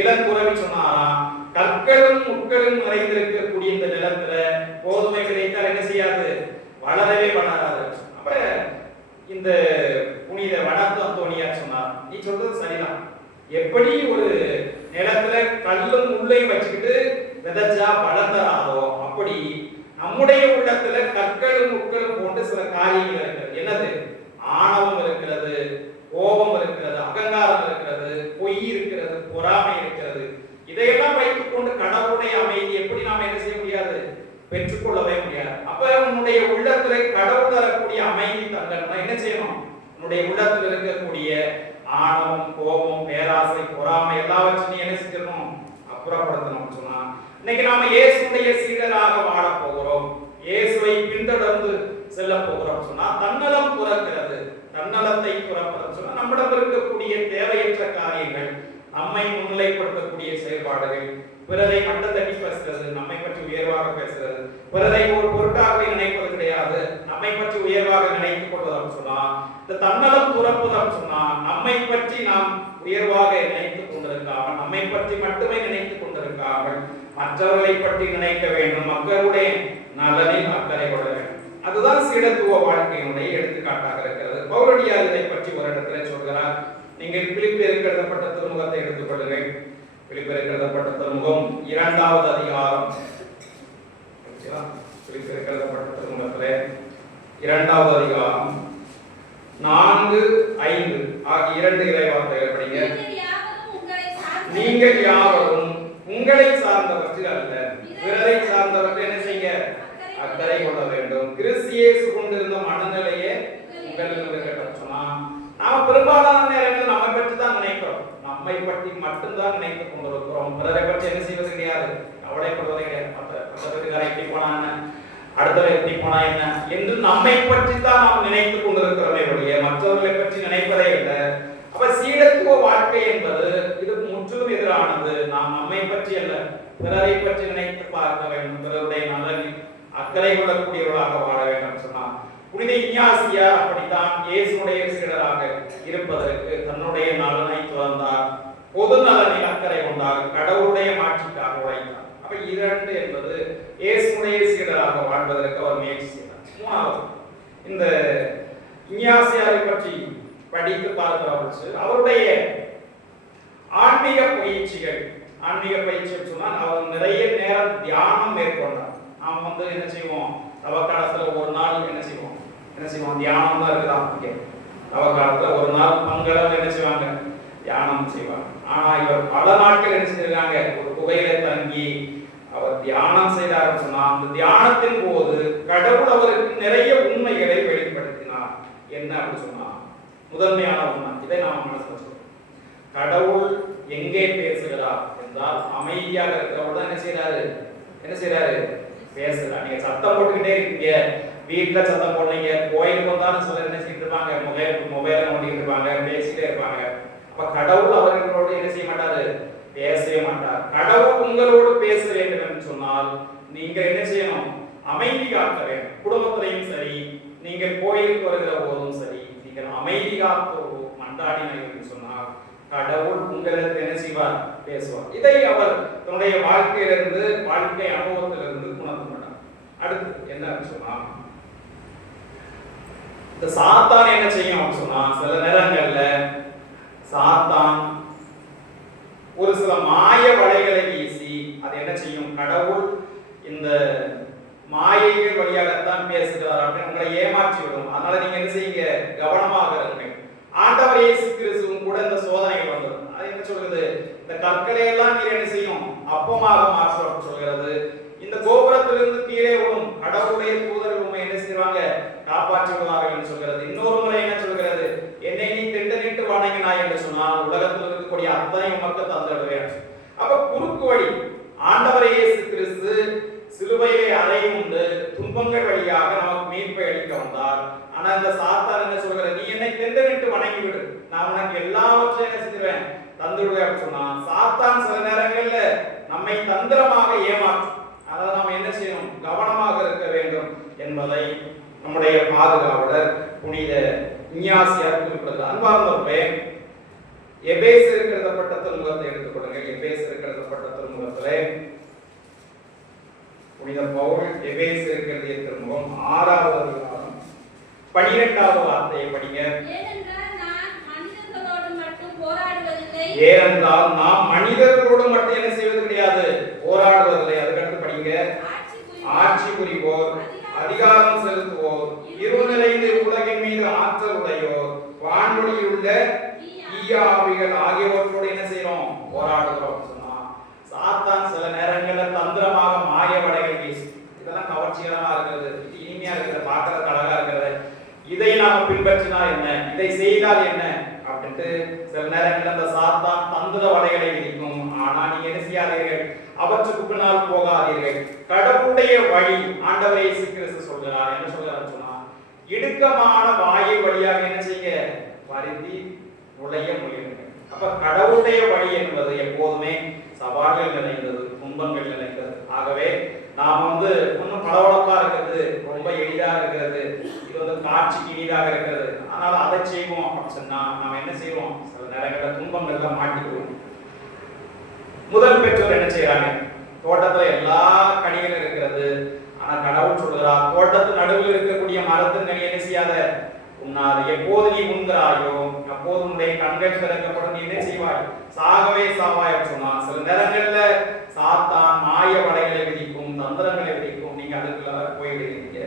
இளங்குறவி சொன்னாராம், கற்களும் முட்களும் நிறைந்திருக்கக்கூடிய இந்த நிலத்துல கோதுமை விதைத்தால் என்ன செய்யாது? வளரவே வளராது. அப்ப இந்த புனித வடக்கு அந்தோனியார் சொன்னார், நீ சொல்றது சரிதான். எப்படி ஒரு நிலத்துல கல்லும் முள்ளையும் வச்சுக்கிட்டு விதைச்சா வளர்ந்தராதோ, அப்படி நம்முடைய உள்ளத்துல கற்களும் முட்களும் போன்று சில காரியங்கள் இருக்கிறது. என்னது? ஆணவம் இருக்கிறது, கோபம் இருக்கிறது, அகங்காரம் இருக்கிறது, பொய் இருக்கிறது, பொறாமை இருக்கிறது. இதையெல்லாம் வைத்துக் கொண்டு கடவுளுடைய அமைதி எப்படி நாம என்ன செய்ய முடியாது? பெற்றுக்கொள்ளவே முடியாது. அப்ப உன்னுடைய உள்ளத்துல கடவுள் தரக்கூடிய அமைதி தங்கணும்னா என்ன செய்யணும்? உன்னுடைய உள்ளத்துல இருக்கக்கூடிய ஆணவம், கோபம், பேராசை, பொறாமை எல்லாவற்றையும் என்ன செஞ்சிடணும்? அப்புறப்படுத்தணும் சொன்னா, இன்னைக்கு நாம இயேசுடைய சீடராக வாழ போகிறோம், இயேசுவை பின்தொடர்ந்து செல்ல போகிறோம் சொன்னா தன்னலம் துறக்கிறது. தன்னலத்தை துறப்பது சொன்னா நம்மிடம் இருக்கக்கூடிய தேவையற்ற காரியங்கள், நம்மை முன்னிலைப்படுத்தக்கூடிய செயல்பாடுகள், பிறரை மட்டத்தட்டி பேசுறது, நம்மை பற்றி உயர்வாக பேசுறது, பிறரை ஒரு பொருட்டாக நினைப்பது கிடையாது, நம்மை பற்றி உயர்வாக நினைத்துக் கொள்வதாக சொன்னா இந்த தன்னலம் துறப்பதாக சொன்னா நம்மை பற்றி நாம் உயர்வாக நினைத்துக் கொண்டிருக்காமல், நம்மை பற்றி மட்டுமே நினைத்துக் கொண்டிருக்காமல் மற்றவர்களை பற்றி நினைக்க வேண்டும், மக்களுடைய நலனில் அக்கறை கொள்ள வேண்டும். அதுதான் சீடத்துவ வாழ்க்கையினுடைய எடுத்துக்காட்டாக இருக்கிறது. பவுலடியார் இதை பற்றி ஒரு இடத்துல சொல்கிறார். நீங்கள் பிலிப்பியருக்கு எழுதப்பட்ட திருமுகத்தை எடுத்துக் கொள்ளுங்கள். பிலிப்பியருக்கு எழுதப்பட்ட திருமுகம் 2வது அதிகாரம். பிலிப்பியருக்கு எழுதப்பட்ட திருமுகத்திலே 2வது அதிகாரம் 4, 5 ஆகிய 2 இறைவார்த்தைகள் படிங்க. நீங்கள் யாவரும் உங்களை சார்ந்தவர்கள் அல்ல, பிறரை சார்ந்தவர்கள் என்ன செய்ய? அக்கறை கொள்ள வேண்டும். கிறிஸ்து இயேசு கொண்டிருந்த மனநிலையே உங்களில் இருக்கட்டும் சொன்னா நாம பெரும்பாலான நேரங்களில் நம்மை பற்றி தான் நினைக்கிறோம், நம்மை பற்றி மட்டும்தான் நினைத்துக் கொண்டிருக்கிறோம். பிறரை பற்றி என்ன செய்வது கிடையாது, கவலைப்படுவதே கிடையாது. பக்கத்துக்காரன் எப்படி போனா என்ன, அடுத்தவரை எப்படி போனா என்ன என்று நம்மை பற்றி தான் நாம் நினைத்துக் கொண்டிருக்கிறோமே ஒழிய மற்றவர்களை பற்றி நினைப்பதே இல்லை. அப்ப சீடத்துவ வாழ்க்கை என்பது இதுக்கு முற்றிலும் எதிரானது. நாம் நம்மை பற்றி அல்ல, பிறரை பற்றி நினைத்து பார்க்க வேண்டும், பிறருடைய நலனில் அக்கறை கொள்ளக்கூடியவர்களாக வாழ வேண்டும் சொன்னார். புனித இஞ்ஞாசியார் அப்படித்தான் இயேசுடைய சீடராக இருப்பதற்கு தன்னுடைய நலனை துறந்தார், பொது நலனில் அக்கறை கொண்டார், கடவுளுடைய மாட்சிக்காக உழைத்தார். அப்ப 2 என்பது இயேசுடைய சீடராக வாழ்வதற்கு அவர் முயற்சி செய்தார். 3வது இந்த இஞ்ஞாசியாரை பற்றி படித்து பார்க்கிறவர்கள் அவருடைய ஆன்மீக பயிற்சிகள். ஆன்மீக பயிற்சி சொன்னால் அவர் நிறைய நேரம் தியானம் மேற்கொண்டார். நாம் வந்து என்ன செய்வோம், தவக்காலத்துல ஒரு நாள் என்ன செய்வோம் தியானம் தான் இருக்குதான். தவக்காலத்துல ஒரு நாள் பங்களம் என்ன செய்வாங்க, தியானம் செய்வாங்க. ஆனா இவர் பல நாட்கள் என்ன செஞ்சிருக்காங்க, ஒரு குகையில தங்கி அவர் தியானம் செய்தார் சொன்னா அந்த தியானத்தின் போது கடவுள் அவருக்கு நிறைய உண்மைகளை வெளிப்படுத்தினார். என்ன அப்படி சொன்னா முதன்மையான உண்மை, இதை நாம மனசுல சொல்றோம். கடவுள் எங்கே பேசுகிறார் என்றால் அமைதியாக இருக்கிறவர் தான் என்ன செய்யறாரு பேசுறாரு. நீங்க சத்தம் போட்டுக்கிட்டே இருக்கீங்க, வீட்டுல சத்தம் போடுறீங்க, கோயிலுக்கு வந்தாலும் சிலர் என்ன செய்யிட்டு இருப்பாங்க, மொபைல நோண்டிட்டு இருப்பாங்க, பேசிட்டே இருப்பாங்க. அப்ப கடவுள் அவர்களோடு என்ன செய்ய மாட்டாரு, பேசவே மாட்டார். கடவுள் உங்களோடு பேச வேண்டும் என்று சொன்னால் நீங்க என்ன செய்யணும், அமைதி காக்க வேண்டும். குடும்பத்திலையும் சரி, நீங்கள் கோயிலுக்கு வருகிற போதும் சரி, நீங்கள் அமைதி காத்து மண்டாடினீர்கள் சொன்னால் கடவுள் உங்களுக்கு என்ன செய்வார், பேசுவார். இதை அவர் தன்னுடைய வாழ்க்கையிலிருந்து, வாழ்க்கை அனுபவத்திலிருந்து உணர்ந்து கொண்டார். அடுத்து என்ன சொன்னா இந்த சாத்தான் என்ன செய்யும் சொன்னா சில நேரங்கள்ல சாத்தான் ஒரு சில மாய வலைகளை வீசி அது என்ன செய்யும், கடவுள் இந்த மாயைகள் வழியாகத்தான் பேசுகிறார் அப்படின்னு உங்களை ஏமாற்றி விடும். அதனால நீங்க என்ன செய்யுங்க, கவனமாக இருங்க. ஆண்டவர் இயேசு கிறிஸ்துவும் கூட இந்த சோதனைகள் வந்துடும். அது என்ன சொல்கிறது, இந்த கற்களை எல்லாம் நீர் என்ன செய்யும், அப்பமாக மாற்ற சொல்கிறது. இந்த கோபுரத்திலிருந்து கீழே விடும் கடவுளுடைய தூதர்கள் உண்மை என்ன செய்வாங்க, காப்பாற்றி விடுவார்கள் என்று சொல்கிறது. இன்னொரு முறை என்ன சொல்கிறது, என்னை நீ திட்டமிட்டு வணங்கினாய் என்று சொன்னால் உலகத்தில் இருக்கக்கூடிய அத்தனை உமக்கு தந்துடுவேன். அப்ப குறுக்கு வழி ஆண்டவர் இயேசு கிறிஸ்து சிலுவையிலே அறையும் உண்டு, துன்பங்கள் வழியாக நமக்கு மீட்பை அளிக்க வந்தார். ஆனா இந்த சாத்தான் என்ன சொல்கிற, நீ என்னை தெண்டனிட்டு வணங்கி விடு, நான் உனக்கு எல்லாவற்றையும் என்ன செஞ்சிருவேன், தந்து விடுவேன் சொன்னான். சாத்தான் சில நேரங்கள்ல நம்மை தந்திரமாக ஏமாற்றும். அதாவது நாம் என்ன செய்யணும், கவனமாக இருக்க வேண்டும் என்பதை நம்முடைய பாதுகாவலர் புனித இஞ்ஞாசியார் குறிப்பிடுகிறார். அன்பார்ந்தவர்களே, எபேசியருக்கு எழுதப்பட்ட திருமுகத்தை எடுத்துக்கொள்ளுங்க. எபேசியருக்கு எழுதப்பட்ட திருமுகத்திலே புனித பவுல் எபேசியருக்கு எழுதிய திருமுகம் 6வது அதிகாரம் 12வது வார்த்தையை படிங்க. ஏனென்றால் நாம் மனிதர்களோடு மட்டும் போராடுவதில்லை. ஏனென்றால் நாம் மனிதர்களோடு மட்டும் என்ன செய்வது கிடையாது, போராடுவதில்லை. அதுக்கடுத்து படிங்க. ஆட்சி புரிவோர், அதிகாரம் செலுத்துவோர், இருநிலைந்த உலகின் மீது ஆற்றல் உடையோர், வான்வெளியில் உள்ள தீய ஆவிகள் ஆகியவற்றோடு என்ன செய்யறோம், போராடுகிறோம் சொன்னா. சாத்தான் சில நேரங்களில் தந்திரமாக மாய வடைகள் வீசு. இதெல்லாம் கவர்ச்சிகரமா இருக்கிறது, இது இனிமையா இருக்கிறது, பார்க்கறதுக்கு அழகா இருக்கிறது, இதை நாம பின்பற்றினா என்ன, இதை செய்தால் என்ன அப்படின்ட்டு சில நேரங்களில் அந்த சாத்தான் தந்திர வடைகளை விதிக்கும். ஆனா நீங்க என்ன செய்யாதீர்கள், அவற்றுக்கு பின்னால் போகாதீர்கள். கடவுளுடைய வழி ஆண்டவர் இயேசு கிறிஸ்து சொல்கிறார். என்ன சொல்றாரு சொன்னா, இடுக்கமான வாயை வழியாக என்ன செய்ய, வருந்தி நுழைய முயலுங்கள். அப்ப கடவுளுடைய வழி என்பது எப்போதுமே சவால்கள் நிறைந்தது, துன்பங்கள் நிறைந்தது. ஆகவே நாம் ஒன்றும் பளபளப்பா இருக்கிறது, ரொம்ப எளிதாக இருக்கிறது, இது காட்சிக்கு இனிதாக இருக்கிறது, ஆனால் அதை செய்வோம் அப்படின்னு சொன்னா நாம் என்ன செய்வோம், சில நேரங்களில் துன்பங்கள்ல மாட்டிக்குவோம். முதல் பெற்றோர் என்ன செய்யறாங்க, தோட்டத்துல எல்லா கனிகளும் இருக்கிறது, ஆனா கடவுள் சொல்கிறார், தோட்டத்து நடுவில் இருக்கக்கூடிய மரத்தின் கனி என்ன செய்யாத, உண்ணாது. எப்போது நீ உண்கிறாயோ அப்போது உன்னுடைய கண்கள் திறக்கப்படும், நீ என்ன செய்வாய், சாகவே சாவாய் சொன்னா. சில நேரங்கள்ல சாத்தான் மாய வடைகளை விதிக்கும், தந்திரங்களை விதிக்கும், நீங்க அதுக்குள்ள போயிடுவீங்க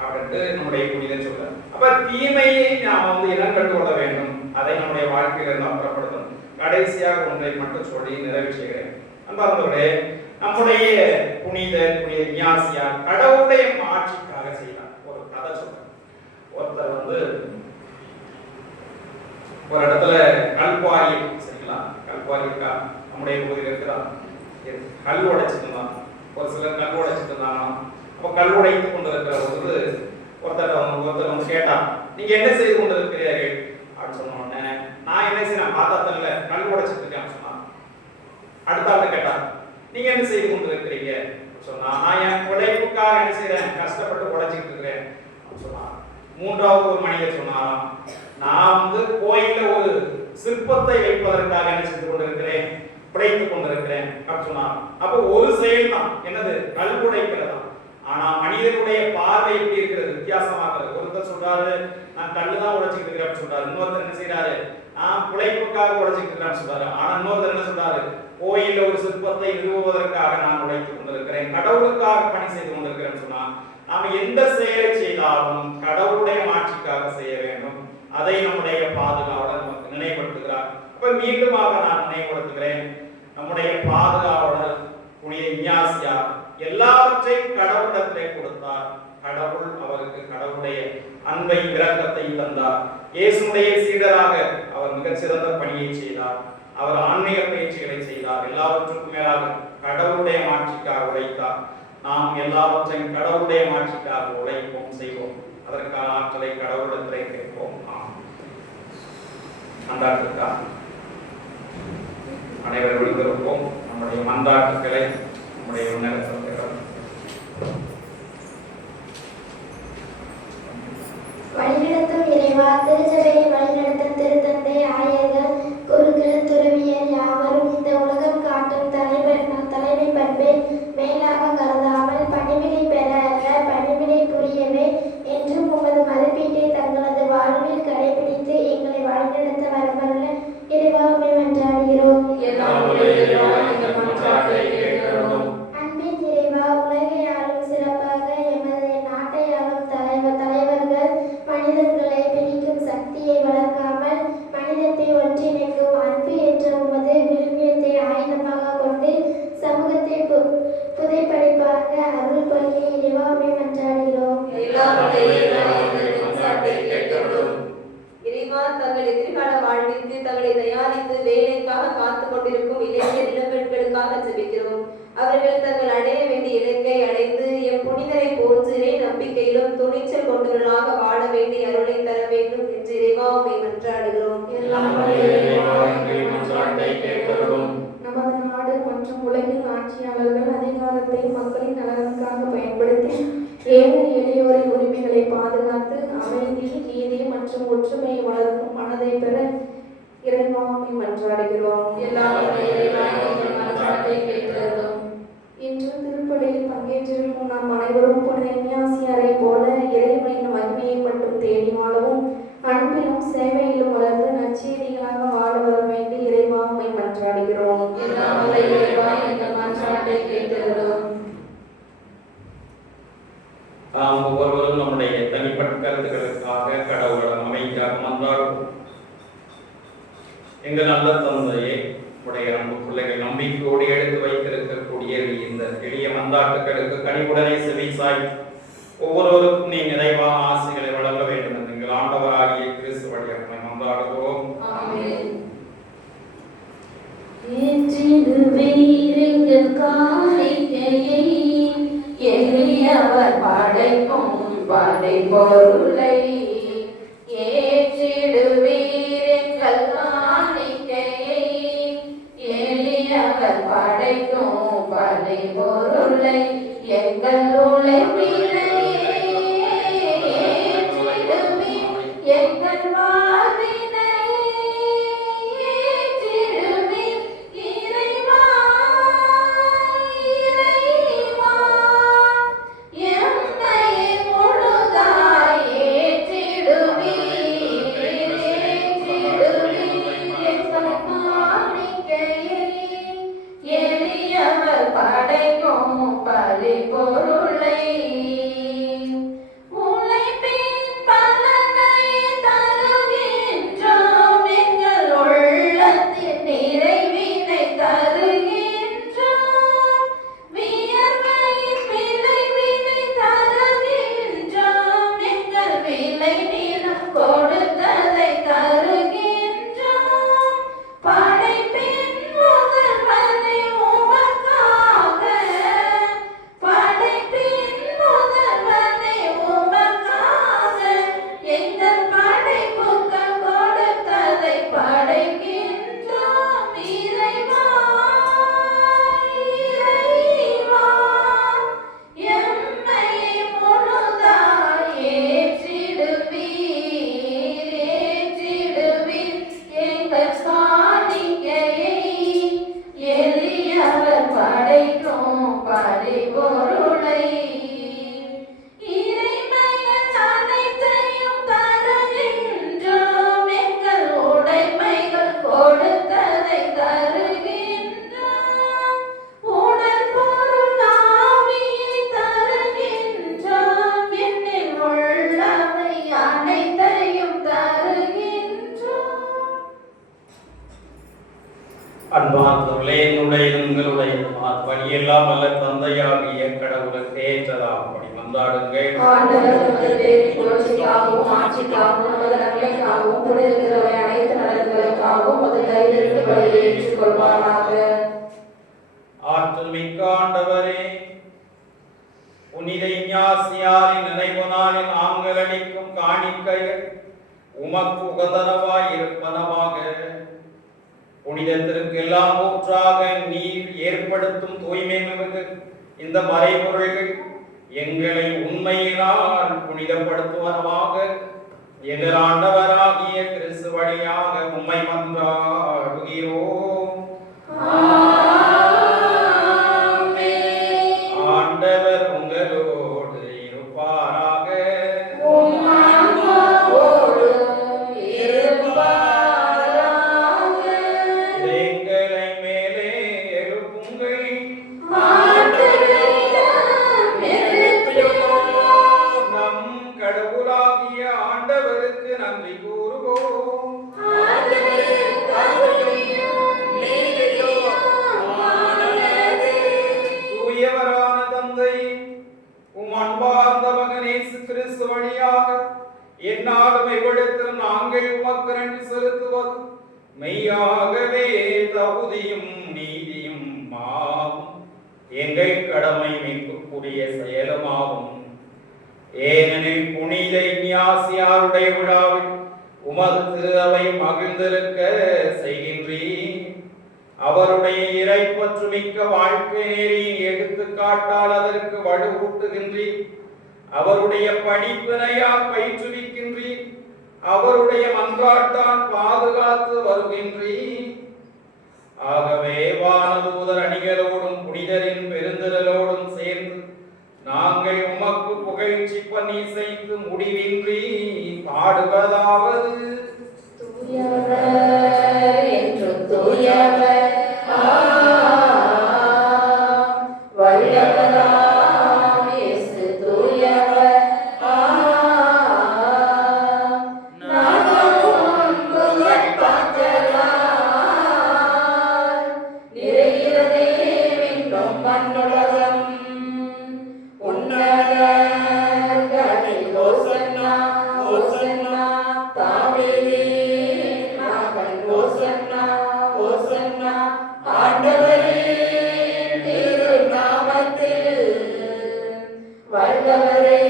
அப்படின்ட்டு நம்முடைய புனிதன் சொல்றார். அப்ப தீமையை நாம இனம் கண்டு கொள்ள வேண்டும், அதை நம்முடைய வாழ்க்கையில இருந்து அப்புறப்படுத்தணும். கடைசியாக ஒன்றை மட்டும் சொல்லி நிறைவு செய்கிறேன். அன்பார்ந்தவர்களே, நம்முடைய புனித இஞ்ஞாசியார் கடவுளுடைய ஆட்சிக்காக செய்தார். ஒரு கதை சொல்றார். ஒருத்தர் ஒரு இடத்துல கல்வாரி, சரிங்களா, கல்வாரி இருக்கா, நம்முடைய பகுதியில் இருக்கிறார், கல் உடைச்சிட்டு இருந்தான். ஒரு சிலர் கல் உடைச்சிட்டு இருந்தாங்க. அப்போ கல் உடைத்து கொண்டு இருக்கிற பொழுது ஒருத்தர் கேட்டான், நீங்க என்ன செய்து கொண்டு இருக்கிறீர்கள் அப்படின்னு சொன்ன உடனே, நான் என்ன செய்யறேன், பார்த்தா கல் உடைச்சிட்டு இருக்கேன் சொன்னான். அடுத்த ஆள் கேட்டான், நீங்க என்ன செய்து கொண்டு இருக்கிறீங்க சொன்னா, நான் என் உழைப்புக்காக என்ன செய்யறேன், கஷ்டப்பட்டு உடைச்சிட்டு இருக்கிறேன் சொன்னான். மூன்றாவது ஒரு மனிதர் சொன்னாராம், நான் கோயில்ல ஒரு சிற்பத்தை வைப்பதற்காக என்ன செய்து கொண்டிருக்கிறேன், பிழைத்துக் கொண்டிருக்கிறேன் அப்படின்னு சொன்னார். அப்போ ஒரு செயல் தான், என்னது, கல் உடைக்கிறதா. ஆனா மனிதனுடைய பார்வை எப்படி இருக்கிறது, வித்தியாசமாக. ஒருத்தர் சொல்றாரு, நான் கல்லுதான் உடைச்சிட்டு இருக்கிறேன் சொல்றாரு. இன்னொருத்தர் என்ன செய்யறாரு, நான் பிழைப்புக்காக உடைச்சிட்டு இருக்கிறேன் சொல்றாரு. ஆனா இன்னொருத்தர் என்ன சொல்றாரு, கோயில்ல ஒரு சிற்பத்தை நிறுவுவதற்காக நான் உடைத்துக் கொண்டிருக்கிறேன், கடவுளுக்காக பணி செய்து கொண்டிருக்கிறேன் சொன்னா. நாம எந்த செயலை செய்தாலும் கடவுளுடைய ஆட்சிக்காக செய்ய வேண்டும். அதை நம்முடைய பாதுகாவலர் நமக்கு நினைவுபடுத்துகிறார். அப்ப மீண்டுமாக நான் நினைவுபடுத்துகிறேன், நம்முடைய பாதுகாவலர் புனித இஞ்ஞாசியார் எல்லாவற்றையும் கடவுளிடத்திலே கொடுத்தார். கடவுள் அவருக்கு கடவுளுடைய அன்பையும் இரக்கத்தையும் தந்தார். இயேசுடைய சீடராக அவர் மிகச்சிறந்த பணியை செய்தார். அவர் ஆன்மீக பயிற்சிகளை செய்தார். எல்லாவற்றுக்கும் மேலாக கடவுளுடைய ஆட்சிக்காக உழைத்தார். நாம் எல்லாவற்றையும் கடவுளுடைய ஆட்சிக்காக உழைப்போம், செய்வோம். அதற்கான ஆற்றலை கடவுளிடத்திலே கேட்போம். மன்றாட்டுக்காக அனைவரும் விழித்திருப்போம். நம்முடைய மன்றாட்டுக்களை நம்முடைய உன்னதத்திடம் வழிநடத்தும் இறைவா, திருச்சபையை வழிநடத்தும் திருத்தந்தை, ஆயர்கள், குருக்கள், துறவியர் யாவரும் இந்த உலகம் காட்டும் தலைமை பண்பை மேலாக கருதாமல் பணிவிடை பெற அல்ல, பணிவிடை புரியவே என்றும் உமது மதிப்பீட்டை தங்களது வாழ்வில் கடைபிடித்து எங்களை வழிநடத்த வரவல்ல இறைவா உம்மை மன்றாடுகிறோம். அன்பின் இறைவா, உலகை ஆளும் சிறப்பாக எமது நாட்டை ஆளும் தலைவர்கள் மனிதர்களை பிரிக்கும் சக்தியை வளர்க்காமல் மனிதத்தை ஒன்றிணைக்கும் அன்பு என்ற உமது விழுமியத்தை ஆயுதமாக கொண்டு சமூகத்தை புதைப்படைப்பாக அருள் பொழிய இறைவா உம்மை மன்றாடுகிறோம். இறைவா, தங்கள் எதிர்கால வாழ்விற்கு தங்களை தயாரித்து வேலைக்காக காத்து கொண்டிருக்கும் இளைஞர் இளம்பெண்களுக்காக ஜெபிக்கிறோம். அவர்கள் தங்கள் அடைய வேண்டிய இலக்கை அடைந்து எம் புனிதரை போன்று பொருளாக வாழ வேண்டிய அருளை தர வேண்டும் என்று இறைவா உம்மை மன்றாடுகிறோம். நமது நாடு மற்றும் உலகின் ஆட்சியாளர்கள் அதிகாரத்தை மக்களின் நலனுக்காக பயன்படுத்தி ஏழை எளியோரின் உரிமைகளை பாதுகாத்து அமைதி, நீதி மற்றும் ஒற்றுமையை வளர்க்கும் மனதை பெற இறைவா உம்மை மன்றாடுகிறோம். இன்று திருப்பலியில் பங்கேற்றிருக்கும் நாம் அனைவரும் புனித இஞ்ஞாசியாரை போல இறைவனின் மகிமையை மட்டும் தேடி வாழவும் அன்பிலும் சேவையிலும் வளர்ந்து நற்செய்திகளாக வாழ வர வேண்டி இறைவா உம்மை மன்றாடுகிறோம். நாம் ஒவ்வொருவரும் நம்முடைய தனிப்பட்ட கருத்துக்களுக்காக கடவுளிடம் அமைதியாக மன்றாடுவோம். எங்கள் நல்ல தந்தையே, உடைய அன்பு பிள்ளைகள் நம்பிக்கையோடு எடுத்து வைத்திருக்கக்கூடிய இந்த எளிய மன்றாட்டுகளுக்கு கனிவுடனே செவிசாய் ஒவ்வொருவருக்கும் நீ நிறைவான ஆசைகளை வழங்க வேண்டும் என்று எங்கள் ஆண்டவராகிய கிறிஸ்து வழியாக மன்றாடுகிறோம். எளியவர் படைக்கும் படை பொருளை ஏற்றிடுவீர் எங்கள் காணிக்கையை. எளியவர் படைக்கும் படை பொருளை எங்கள் உழைப்பினை ஏற்றிடுவீர் எங்கள் வாழ்வினை ஏற்றிடுவீர் இறைவா இறைவா. எம்மை முழுதாய் ஏற்றிடுவீர் எங்கள் காணிக்கையை. எளியவர் படைக்கும் பரிபொருளை உழைப்பின் பலனை தருகின்றோம். எங்கள் உள்ளத்தின் நிறைவினை தருகின்றோம். வியர்வையின் விளைவினை தருகின்றோம். எங்கள் விலை நிலம் கொடுத்ததை தருகின்றோம். படைப்பின் முதல்வனை உமக்காக, படைப்பின் முதல்வனை உமக்காக எங்கள் படைப்புகள் கொடுத்ததை படைக்கின்றோம். இறைவா இறைவா. எம்மை முழுதாய் ஏற்றிடுவீர் எங்கள் காணிக்கையை. எளியவர் படைக்கும் பரிபொருளை இறைமைகள் அனைத்தையும் தருகின்றோம். எங்கள் உடைமைகள் கொடுத்ததை தருகின்றோம். உடல் பொருள் ஆவியை தருகின்றோம். என்னில் உள்ளவை அனைத்தையும் தருகின்றோம். அன்பார்ந்தவர்களே, என்னுடைய உங்களுடைய வழியெல்லாம் அல்ல தந்தையாகிய கடவுளுக்கு ஏற்றதாகும்படி மன்றாடுங்கள். ஆண்டவர் தமது பேரின் புகழ்ச்சிக்காகவும் ஆட்சிக்காகவும் நமது நன்மைக்காகவும் புனிதத்திறவை அனைத்து நலன்களுக்காகவும் அது கையிலிருந்து பலியை ஏற்றுக்கொள்வாராக. ஆற்றல் மிக்க ஆண்டவரே, புனித இஞ்ஞாசியாரின் நினைவு நாளில் நாங்கள் அளிக்கும் காணிக்கைகள் உமக்கு உகந்தனவாய் இருப்பனவாக. புனிதத்திற்கு எல்லாம் ஊற்றாக நீர் ஏற்படுத்தும் தூய்மை மிகு இந்த மறைபொருள்கள் எங்களை உண்மையினால் புனிதப்படுத்துவனவாக. எங்கள் ஆண்டவராகிய கிறிஸ்து வழியாக உம்மை மன்றாடுகிறோம். ஆண்டவர் உங்களோடு இருப்பாராக. எங்களை மேலே எழுப்புங்கள். நம் கடவுளாகிய ஆண்டவருக்கு நன்றி கூறுவோம். தூயவரான தந்தை, உம் அன்பார்ந்த மகன் இயேசு கிறிஸ்து வழியாக எந்நாளும் எவ்விடத்திலும் நாங்கள் உமக்கு நன்றி செலுத்துவது மெய்யாகவே தகுதியும் நீதியும் ஆகும். எங்கள் கடமை மீட்கக்கூடிய செயலுமாகும். ஏனெனில் புனித இஞ்ஞாசியாருடைய விழாவில் உமது திரு அவை மகிழ்ந்திருக்க செய்கின்றீர். அவருடைய இறைப்பற்று மிக்க வாழ்க்கை நெறியின் எடுத்துக்காட்டால் அதற்கு வலுவூட்டுகின்றீர். அவருடைய படிப்பினையால் பயிற்றுவிக்கின்றீர். அவருடைய மன்றாட்டால் பாதுகாத்து வருகின்றீர். ஆகவே வானதூதர் அணிகளோடும் புனிதரின் பெருந்திரளோடும் சேர்ந்து நாங்கள் உமக்கு புகழ்ச்சி பணி செய்து முடிவின்றி பாடுவதாவது: தூயவர் என்று தூயவர், வல்லவராம் இயேசு தூயவர், நாதமும் புகழ்பாற்றலார் நிறைகிறதே விண்ணும் மண்ணுலகம். உன்னதங்களில் ஓசன்னா ஓசன்னா, தாவீதின் மகன் ஓசன்னா ஓசன்னா, ஆண்டவரின் திருநாமத்தில் வருபவரை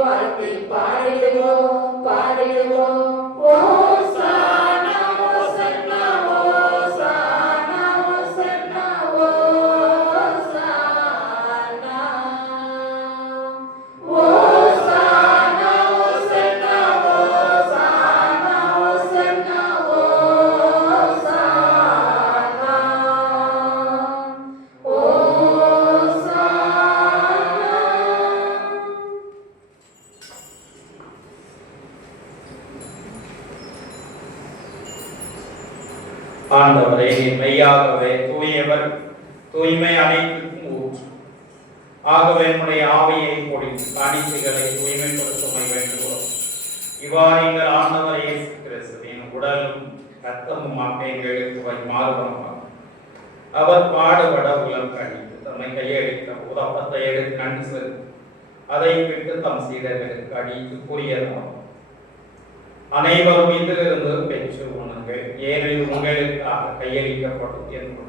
வாழ்த்தி பாடிடுவோம் பாடிடுவோம். ஓசானா ஓசன்னா ஓசானா ஓசன்னா ஓசானா, ஓசானா ஓசன்னா ஓசானா ஓசன்னா ஓசானா ஓசானா. ஆண்டவரே, மெய்யாகவே தூயவர், தூய்மை அனைத்துக்கும் ஊற்று. ஆகவே நம்முடைய ஆவியை பொழிந்து காணிக்கைகளை தூய்மைப்படுத்த வேண்டுகிறோம். இவ்வாறு எங்கள் ஆண்டவர் இயேசு கிறிஸ்துவின் உடலும் இரத்தமும் எங்களுக்கு மாறுபடமாகும். அவர் பாடுபட உலம் கழித்து தம்மை கையளித்த உதப்பத்தை எடுத்து நன்றி செலுத்தி அதை விட்டு தம் சீடர்களுக்கு அடித்து கூறியதாகும்: அனைவரும் இதிலிருந்து பெற்று உணங்கள், ஏனெனில் உங்களுக்காக கையளிக்கப்படும் என்பது.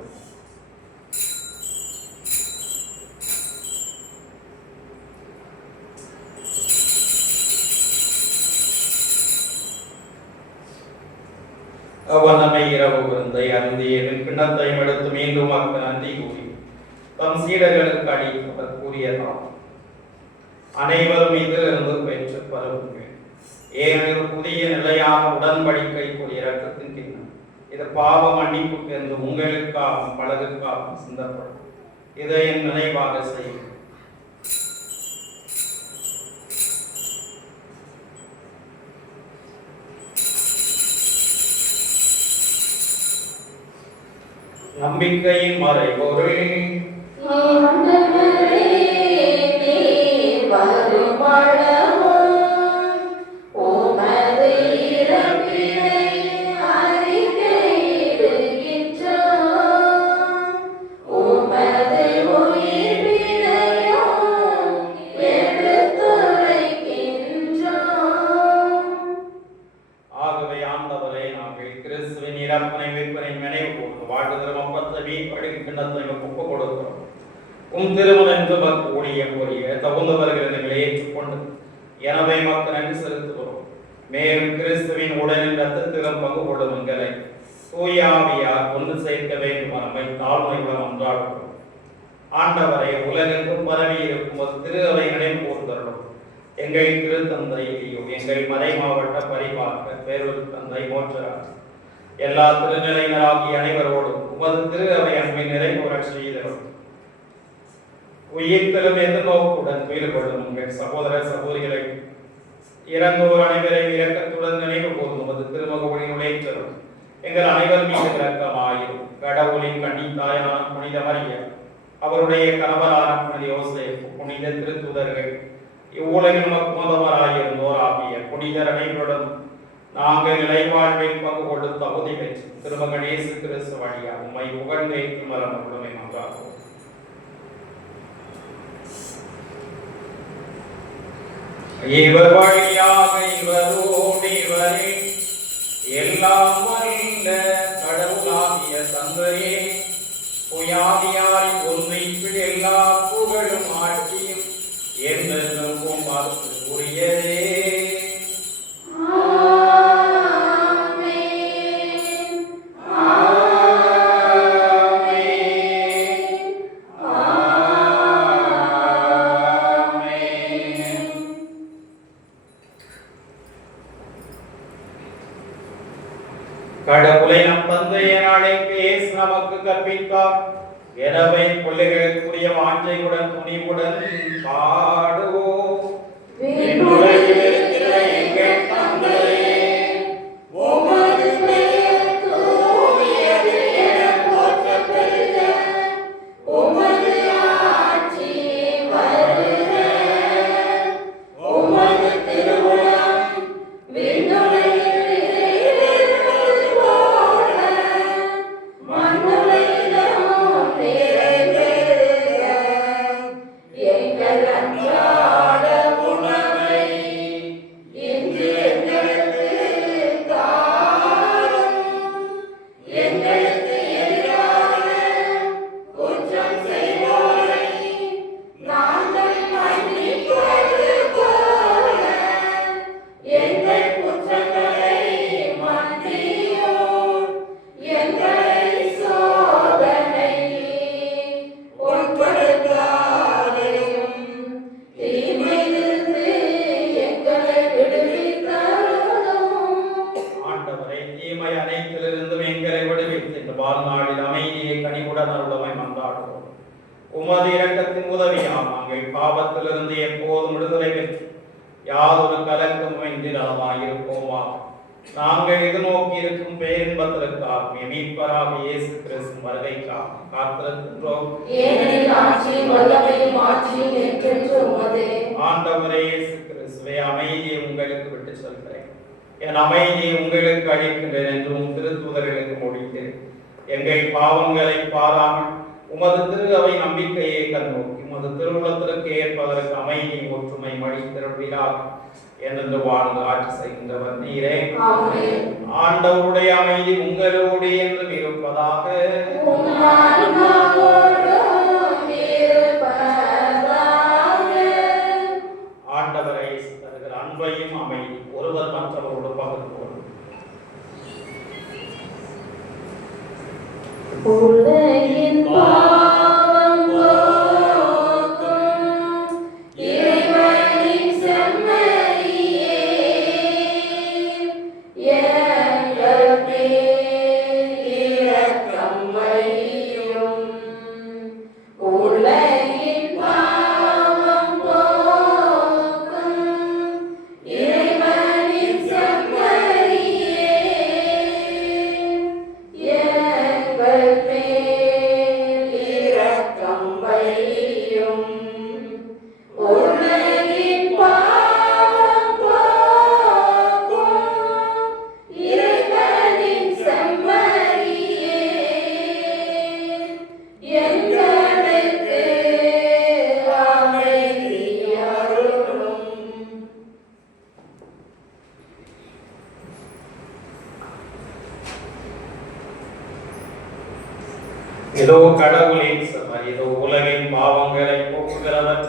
அவ்வண்ணமை இரவு விருந்தை அருந்திய கிண்ணத்தையும் எடுத்து மீண்டும் மக்கள் நன்றி கூறி தம் சீடர்களுக்கு அடிக்கப்பட கூறியதாகும்: அனைவரும் இதிலிருந்து பெற்று பருவுங்கள், ஏனெனில் புதிய நிலையான உடன்படிக்கைக்குரிய இரத்தத்தின் கிண்ணம். இது பாவ மன்னிப்புக்கு என்று உங்களுக்காகவும் பலருக்காகவும் சிந்தப்படும். இதை என் நினைவாக செய்யும். நம்பிக்கையின் மறைபொருள் தகுந்தவர்கள் ஏற்றுக்கொண்டு எனவே மக்கள் நன்றி செலுத்துகிறோம். மேலும் கிறிஸ்துவின் உடலில் இரத்தத்திலும் பங்கு கொள்ளும் எங்களை தூய ஆவியார் ஒன்று சேர்க்க வேண்டும் நம்மை தாழ்மையுடன் ஒன்றாடுகிறோம். ஆண்டவரை உலகெங்கும் பரவி இருக்கும் ஒரு திரு அவை நினைவு கூர்ந்தருளும். எங்கள் திருத்தந்தை எங்கள் மறை மாவட்ட பரிபாக்க பேரூர் தந்தை மோற்றரார் எல்லா திருநிலையினராகிய அனைவரோடும் உமது திரு அவை அன்பை நிறைவுற செய்தரும். உயிர்த்தலும் எதிர்நோக்குடன் துயில் கொள்ளும் உங்கள் சகோதர சகோதரிகளை இறந்தோர் அனைவரையும் இரக்கத்துடன் நினைவு கூர்ந்து உமது திருமகனின் உழைச்சலும் எங்கள் அனைவர் மீது இரக்கமாயும். கடவுளின் கன்னித்தாயான புனித மரியா, அவருடைய கணவரான புனித யோசேப்பு, புனித திருத்துதர்கள், இவ்வுலகில் நமக்கு முதல்வராயிருந்தோர் ஆகிய புனிதர் அனைவருடன் நாங்கள் நிலைவாழ்வில் பங்கு கொள்ளும் தகுதி பெற்று திருமகன் இயேசு கிறிஸ்து வழியா உம்மை புகழ்ந்தேற்று மரம் முழுமை நன்றாகும். இவர் வழியாக இவரோடு இவரே எல்லாம் வல்ல கடவுளாகிய தந்தையே, புயாதியாரின் ஒன்றைக்கு எல்லா புகழும் ஆட்சியும் என்றென்றும் என அழைக்க இயேசு நமக்கு கற்பித்தார். எனவே பிள்ளைகளுக்குரிய வாஞ்சையுடன் துணிவுடன் பாடுவோம். விண்ணுலகில் இருக்கிற எங்கள் தந்தையே, உமது பெயர் தூயது எனப் போற்றப் பெறுக. உமது ஆட்சி வருக. உமது திருவுளம் விண்ணுலகில் நிறைவேறுவது போல மண்ணுலகிலும் நிறைவேறுக. எங்கள் அன்றாட உணவை இன்று எங்களுக்குத் தாரும். எங்களுக்கு எதிராக குற்றம் செய்வோரை நாங்கள் மன்னிப்பது போல எங்கள் குற்றங்களை மன்னியும். எங்களை சோதனைக்கு உட்படுத்தாதேயும், தீமையிலிருந்து எங்களை விடுவித்தருளும். ஆண்டவரை தீமை அனைத்திலிருந்தும் எங்களை விடுவித்து இந்த வாழ்நாளில் அமைதியை கனிவுடன் அருளமை மன்றாடுவோம். உமது இரக்கத்தின் உதவியால் நாங்கள் பாவத்திலிருந்து எப்போதும் விடுதலை பெற்று யாதொரு கலக்கமும் இன்றி நலமாயிருப்போமா. நாங்கள் எதிர்நோக்கி இருக்கும் பேரின்பத்திற்காக மீட்பராக இயேசு கிறிஸ்து வருகைக்காக காத்திருக்கின்றோம். ஏனெனில் ஆட்சியும் வல்லமையும் மாட்சியும் என்றென்றும் உமதே. ஆண்டவரே இயேசு கிறிஸ்துவே, அமைதியை உங்களுக்கு விட்டு சொல்கிறேன், என் அமைதியை உங்களுக்கு அளிக்கின்றேன் என்று உம் திருத்தூதர்களுக்கு முடித்தேன். எங்கள் பாவங்களை பாராமல் உமது திரு அவை நம்பிக்கையை கண்ணோக்கி உமது திருவுளத்திற்கு ஏற்பதற்கு அமைதி ஒற்றுமை மழை திருவிழாக என்று வாழ்ந்து ஆட்சி செய்கின்றவர் நீரே. ஆமென். ஆண்டவருடைய அமைதி உங்களோடு என்றும் இருப்பதாக. உம் ஆன்மாவோடும் இருப்பதாக. ஆண்டவரை தருகிற அன்பையும் அமைதி ஒருவர் மற்றவரோடு பகிர்ந்து கொள்ளும். உலகின் பாவம் போக்கும் இறைவனின் செம்மறியே, எங்கள் மேல் இரக்கம் வையும். உலகின் பாவம் போக்கும் இறைவனின் செம்மறியே, எங்கள் மேல் இரக்கம் வையும். உலகின் பாவம் போக்கும் இறைவனின் செம்மறியே, எங்களுக்கு அமைதி அருளும். இதோ கடவுளின் செம்மறி, இதோ உலகின் பாவங்களை போக்குகிறவர்.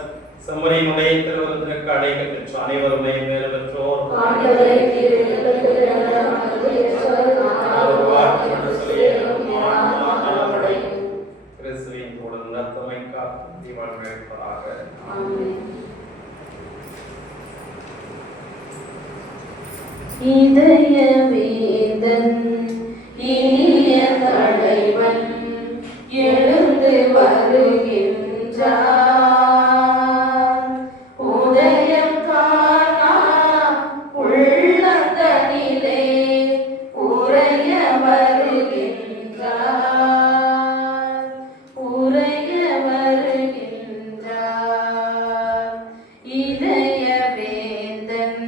செம்மறியினுடைய திருவிருந்திற்கு அடைகள் பெற்ற அனைவருமே மேல் பெற்றோர். ஆண்டவரே, நீர் எங்களுக்கு இரக்கமானது எற்றவர் நாங்கள் ஒரு வார்த்தை என்று சொல்லியேனும் நான் நலமடையும். கிறிஸ்துவின் தோழன் நத்தமைக்கா தீவாழ்வதாக. ஆமென். இதய வேதன் இனிய தலைவன் எழுந்து வருகின்றார். உதயம் காணா உள்ளத்தனிலே உறைய வருகின்றார். உறைய வருகின்றார். இதய வேந்தன்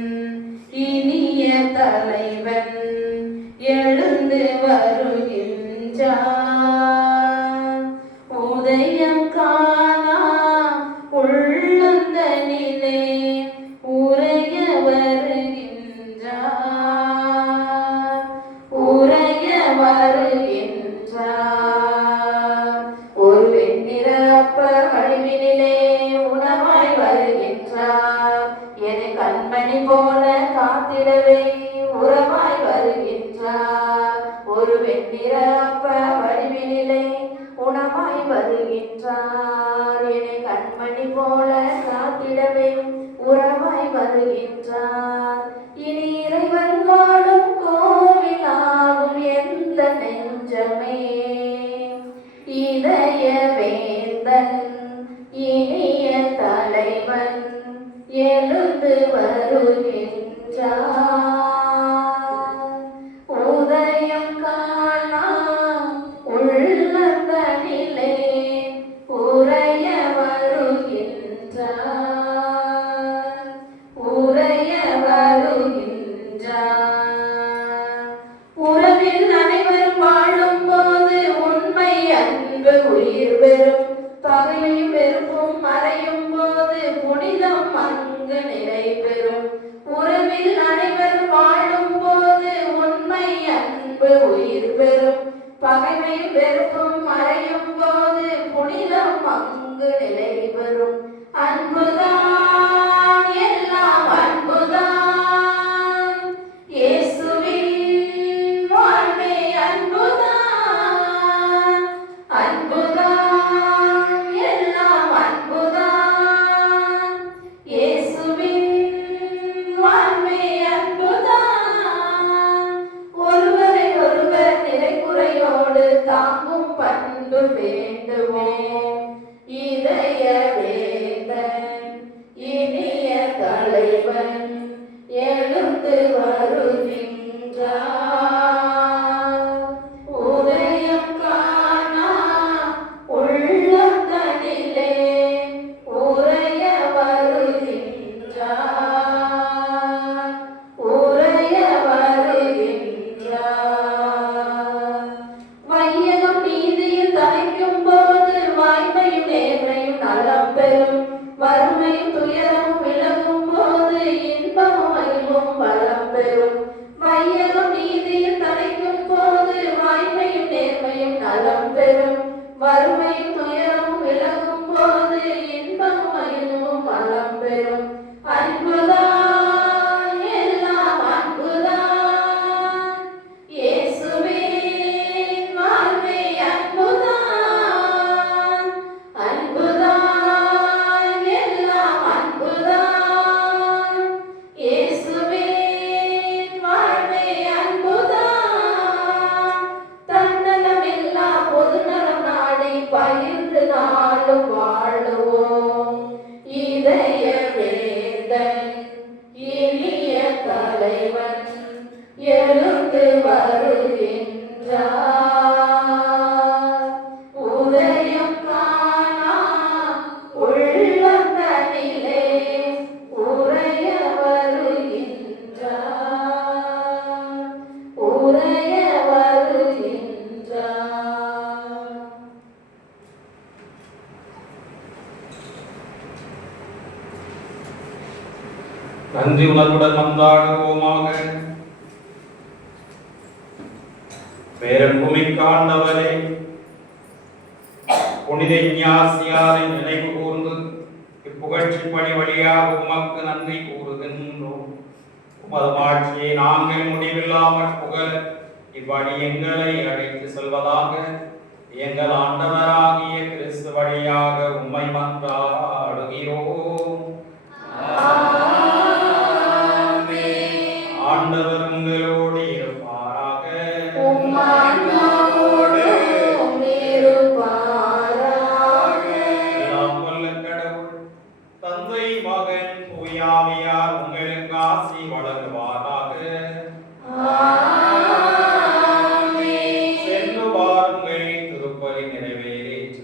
இனிய தலைவன் எழுந்து வருகின்றார். உதயம் காணா உள்ளந்தனிலே உறைய வருகின்றார். உறைய வருகின்றார். ஒரு வெண்ணிற அப்ப வடிவினிலே உணவாய் வருகின்றார். என்னை கண்மணி போல காத்திடவே உறவாய் வருகின்றார். ஒரு வெண்ணிற அப்ப வடிவினிலே உணவாய் வருகின்றார். என்னை கண்மணி போல காத்திடவே உறவாய் வருகின்றார். இனி இறைவன் வாழும் கோவிலாகும் எந்த நெஞ்சம் மரமே இதய வேந்தன் இனிய தலைவன் எழுந்து வருகின்றார். உதயம் காணா உள்ளந்தனிலே உறைய வருகின்றார். உறைய வருகின்றார். உறவில் அனைவரும் வாழும் போது உண்மை அன்பு உயிர் பெறும். பகையும் வெறுப்பும் மறையும் போது புனிதம் அங்கு நிலை பெறும். உறவில் அனைவரும் வாழும் போது உண்மை அன்பு உயிர் பெறும். பகைமையும் வெறுப்பும் மறையும் போது புனிதம் அங்கு நிலை பெறும். அன்புதான் எல்லாம் அன்புதான் இயேசுவின் வாழ்வே அன்புதான். அன்புதான் எல்லாம் அன்புதான் இயேசுவின் வாழ்வே அன்புதான். ஒருவரை ஒருவர் நிறைகுறையோடு தாங்கும் பண்பு வேண்டுவோம். இதய வேந்தன் இனிய தலைவன் எழுந்து வருகின்றார். உதயம் காணா உள்ளந்தனிலே உறைய வருகின்றார். உறைய வருகின்றார். வையகம் நீதியில் தலைக்கும் போது வாய்மையும் நேர்மையும் நலம் பெறும். வறுமையும் துயரமும் விலகும் போது இன்பமும் மகிழ்வும் வளம் பெறும். வையகம் நீதியில் தலைக்கும் போது வாய்மையும் நேர்மையும் நலம் பெறும். வறுமையும் துயரமும் விலகும் போது இன்பமும் மகிழ்வும் வளம் பெறும். அன்புதான் எல்லாம் அன்புதான் இயேசுவின் வாழ்வே அன்புதான். அன்புதான் எல்லாம் அன்புதான் இயேசுவின் வாழ்வே அன்புதான். தன்னலமில்லா பொதுநலம் நாடி பகிர்ந்து நாளும் வாழுவோம். இதய வேந்தன் இனிய தலைவன் எழுந்து வருகின்றார். உதயம் காணா உள்ளந்தனிலே உறைய வருகின்றார். உறைய வருகின்றார். நன்றி உணர்வுடன் மன்றாடுவோமாக. பேரன்புமிக்க ஆண்டவரே, புனித இஞ்ஞாசியாரின் நினைவு கூர்ந்து இப்புகழ்ச்சி பணி வழியாக உமக்கு நன்றி கூறுகின்றோம். உமது மாட்சியை நாங்கள் முடிவில்லாமல் புகழ இவ்வழி எங்களை அழைத்து செல்வதாக எங்கள் ஆண்டவராகிய கிறிஸ்து வழியாக உம்மை மன்றாடுகிறோம். ஆண்டவர் உங்களோடு இருப்பாராக. எல்லாம் வல்ல கடவுள் தந்தை மகன் தூயாவியார் உங்களுக்கு ஆசி வழங்குவாராக. சென்று வாருங்கள், திருப்பலி நிறைவேறிற்று.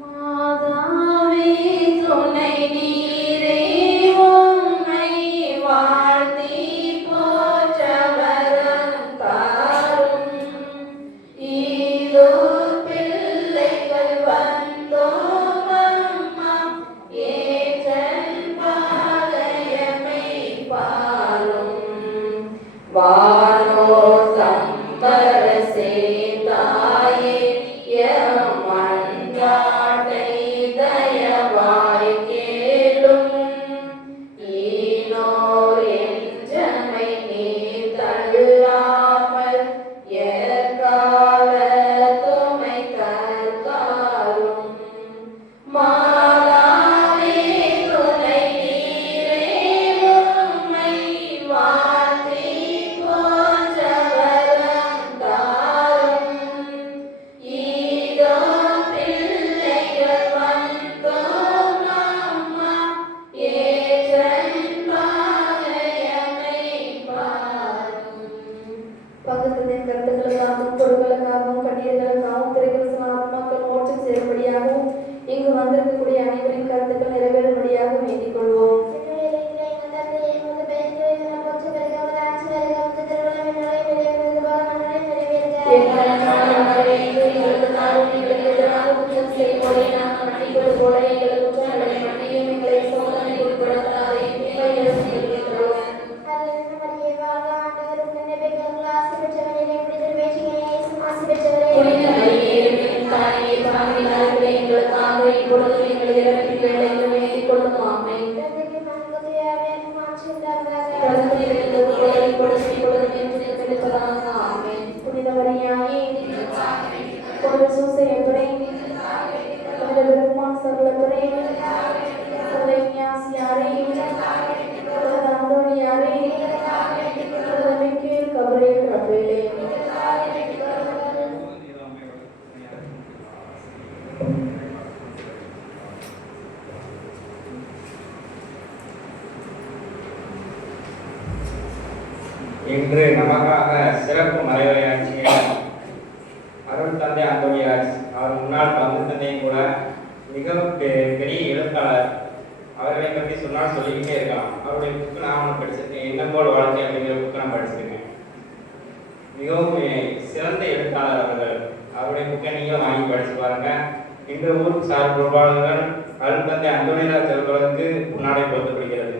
மாதாவே துணை நீரே உம்மை வாழ்த்தி போற்ற வரம் தாரும். இதோ பிள்ளைகள் வந்தோம் அம்மா ஏற்றன் பாளையமை பாரும். வானோ சம்பர சேதாயே எம் மன்றாட்டை தயவாய் கேளும். ஈனோர் என்றமை நீர் தள்ளாமல் எக்கால துணை தற்காரும். மாதாவே துணை நீரே உம்மை பகுத்ததின் கருத்துக்களுக்காகவும் பொருட்களுக்காகவும் கண்ணீர்களுக்காகவும் திரைக்கரசன ஆத்மாக்கள் மோட்சம் சேரும்படியாகவும் இங்கு வந்திருக்கக்கூடிய அனைவரின் கருத்துக்கள் நிறைவேறும்படியாக வேண்டிக் கொள்வோம். இன்று நமக்காக சிறப்பு மறைவுரையாற்றிய அருள் தந்தை அந்தோனியார், அவர் முன்னாள் பங்கு தந்தையும் கூட மிகவும் பெரிய எழுத்தாளர். அவர்களை பற்றி சொன்னால் சொல்லிக்கிட்டே இருக்கலாம். அவருடைய புக்கு நான் படிச்சிருக்கேன், எண்ணம் போல் வாழ்க்கை அப்படிங்கிற புக்கு நான் படிச்சிருக்கேன். மிகவும் சிறந்த எழுத்தாளர் அவர்கள். அவருடைய புக்கை நீங்களும் வாங்கி படிச்சு பாருங்க. இந்த ஊர் சார் பொறுப்பாளர்கள் அருள் தந்தை அந்தோனியார் செல்வர்களுக்கு முன்னாடி பொருத்தப்படுகிறது.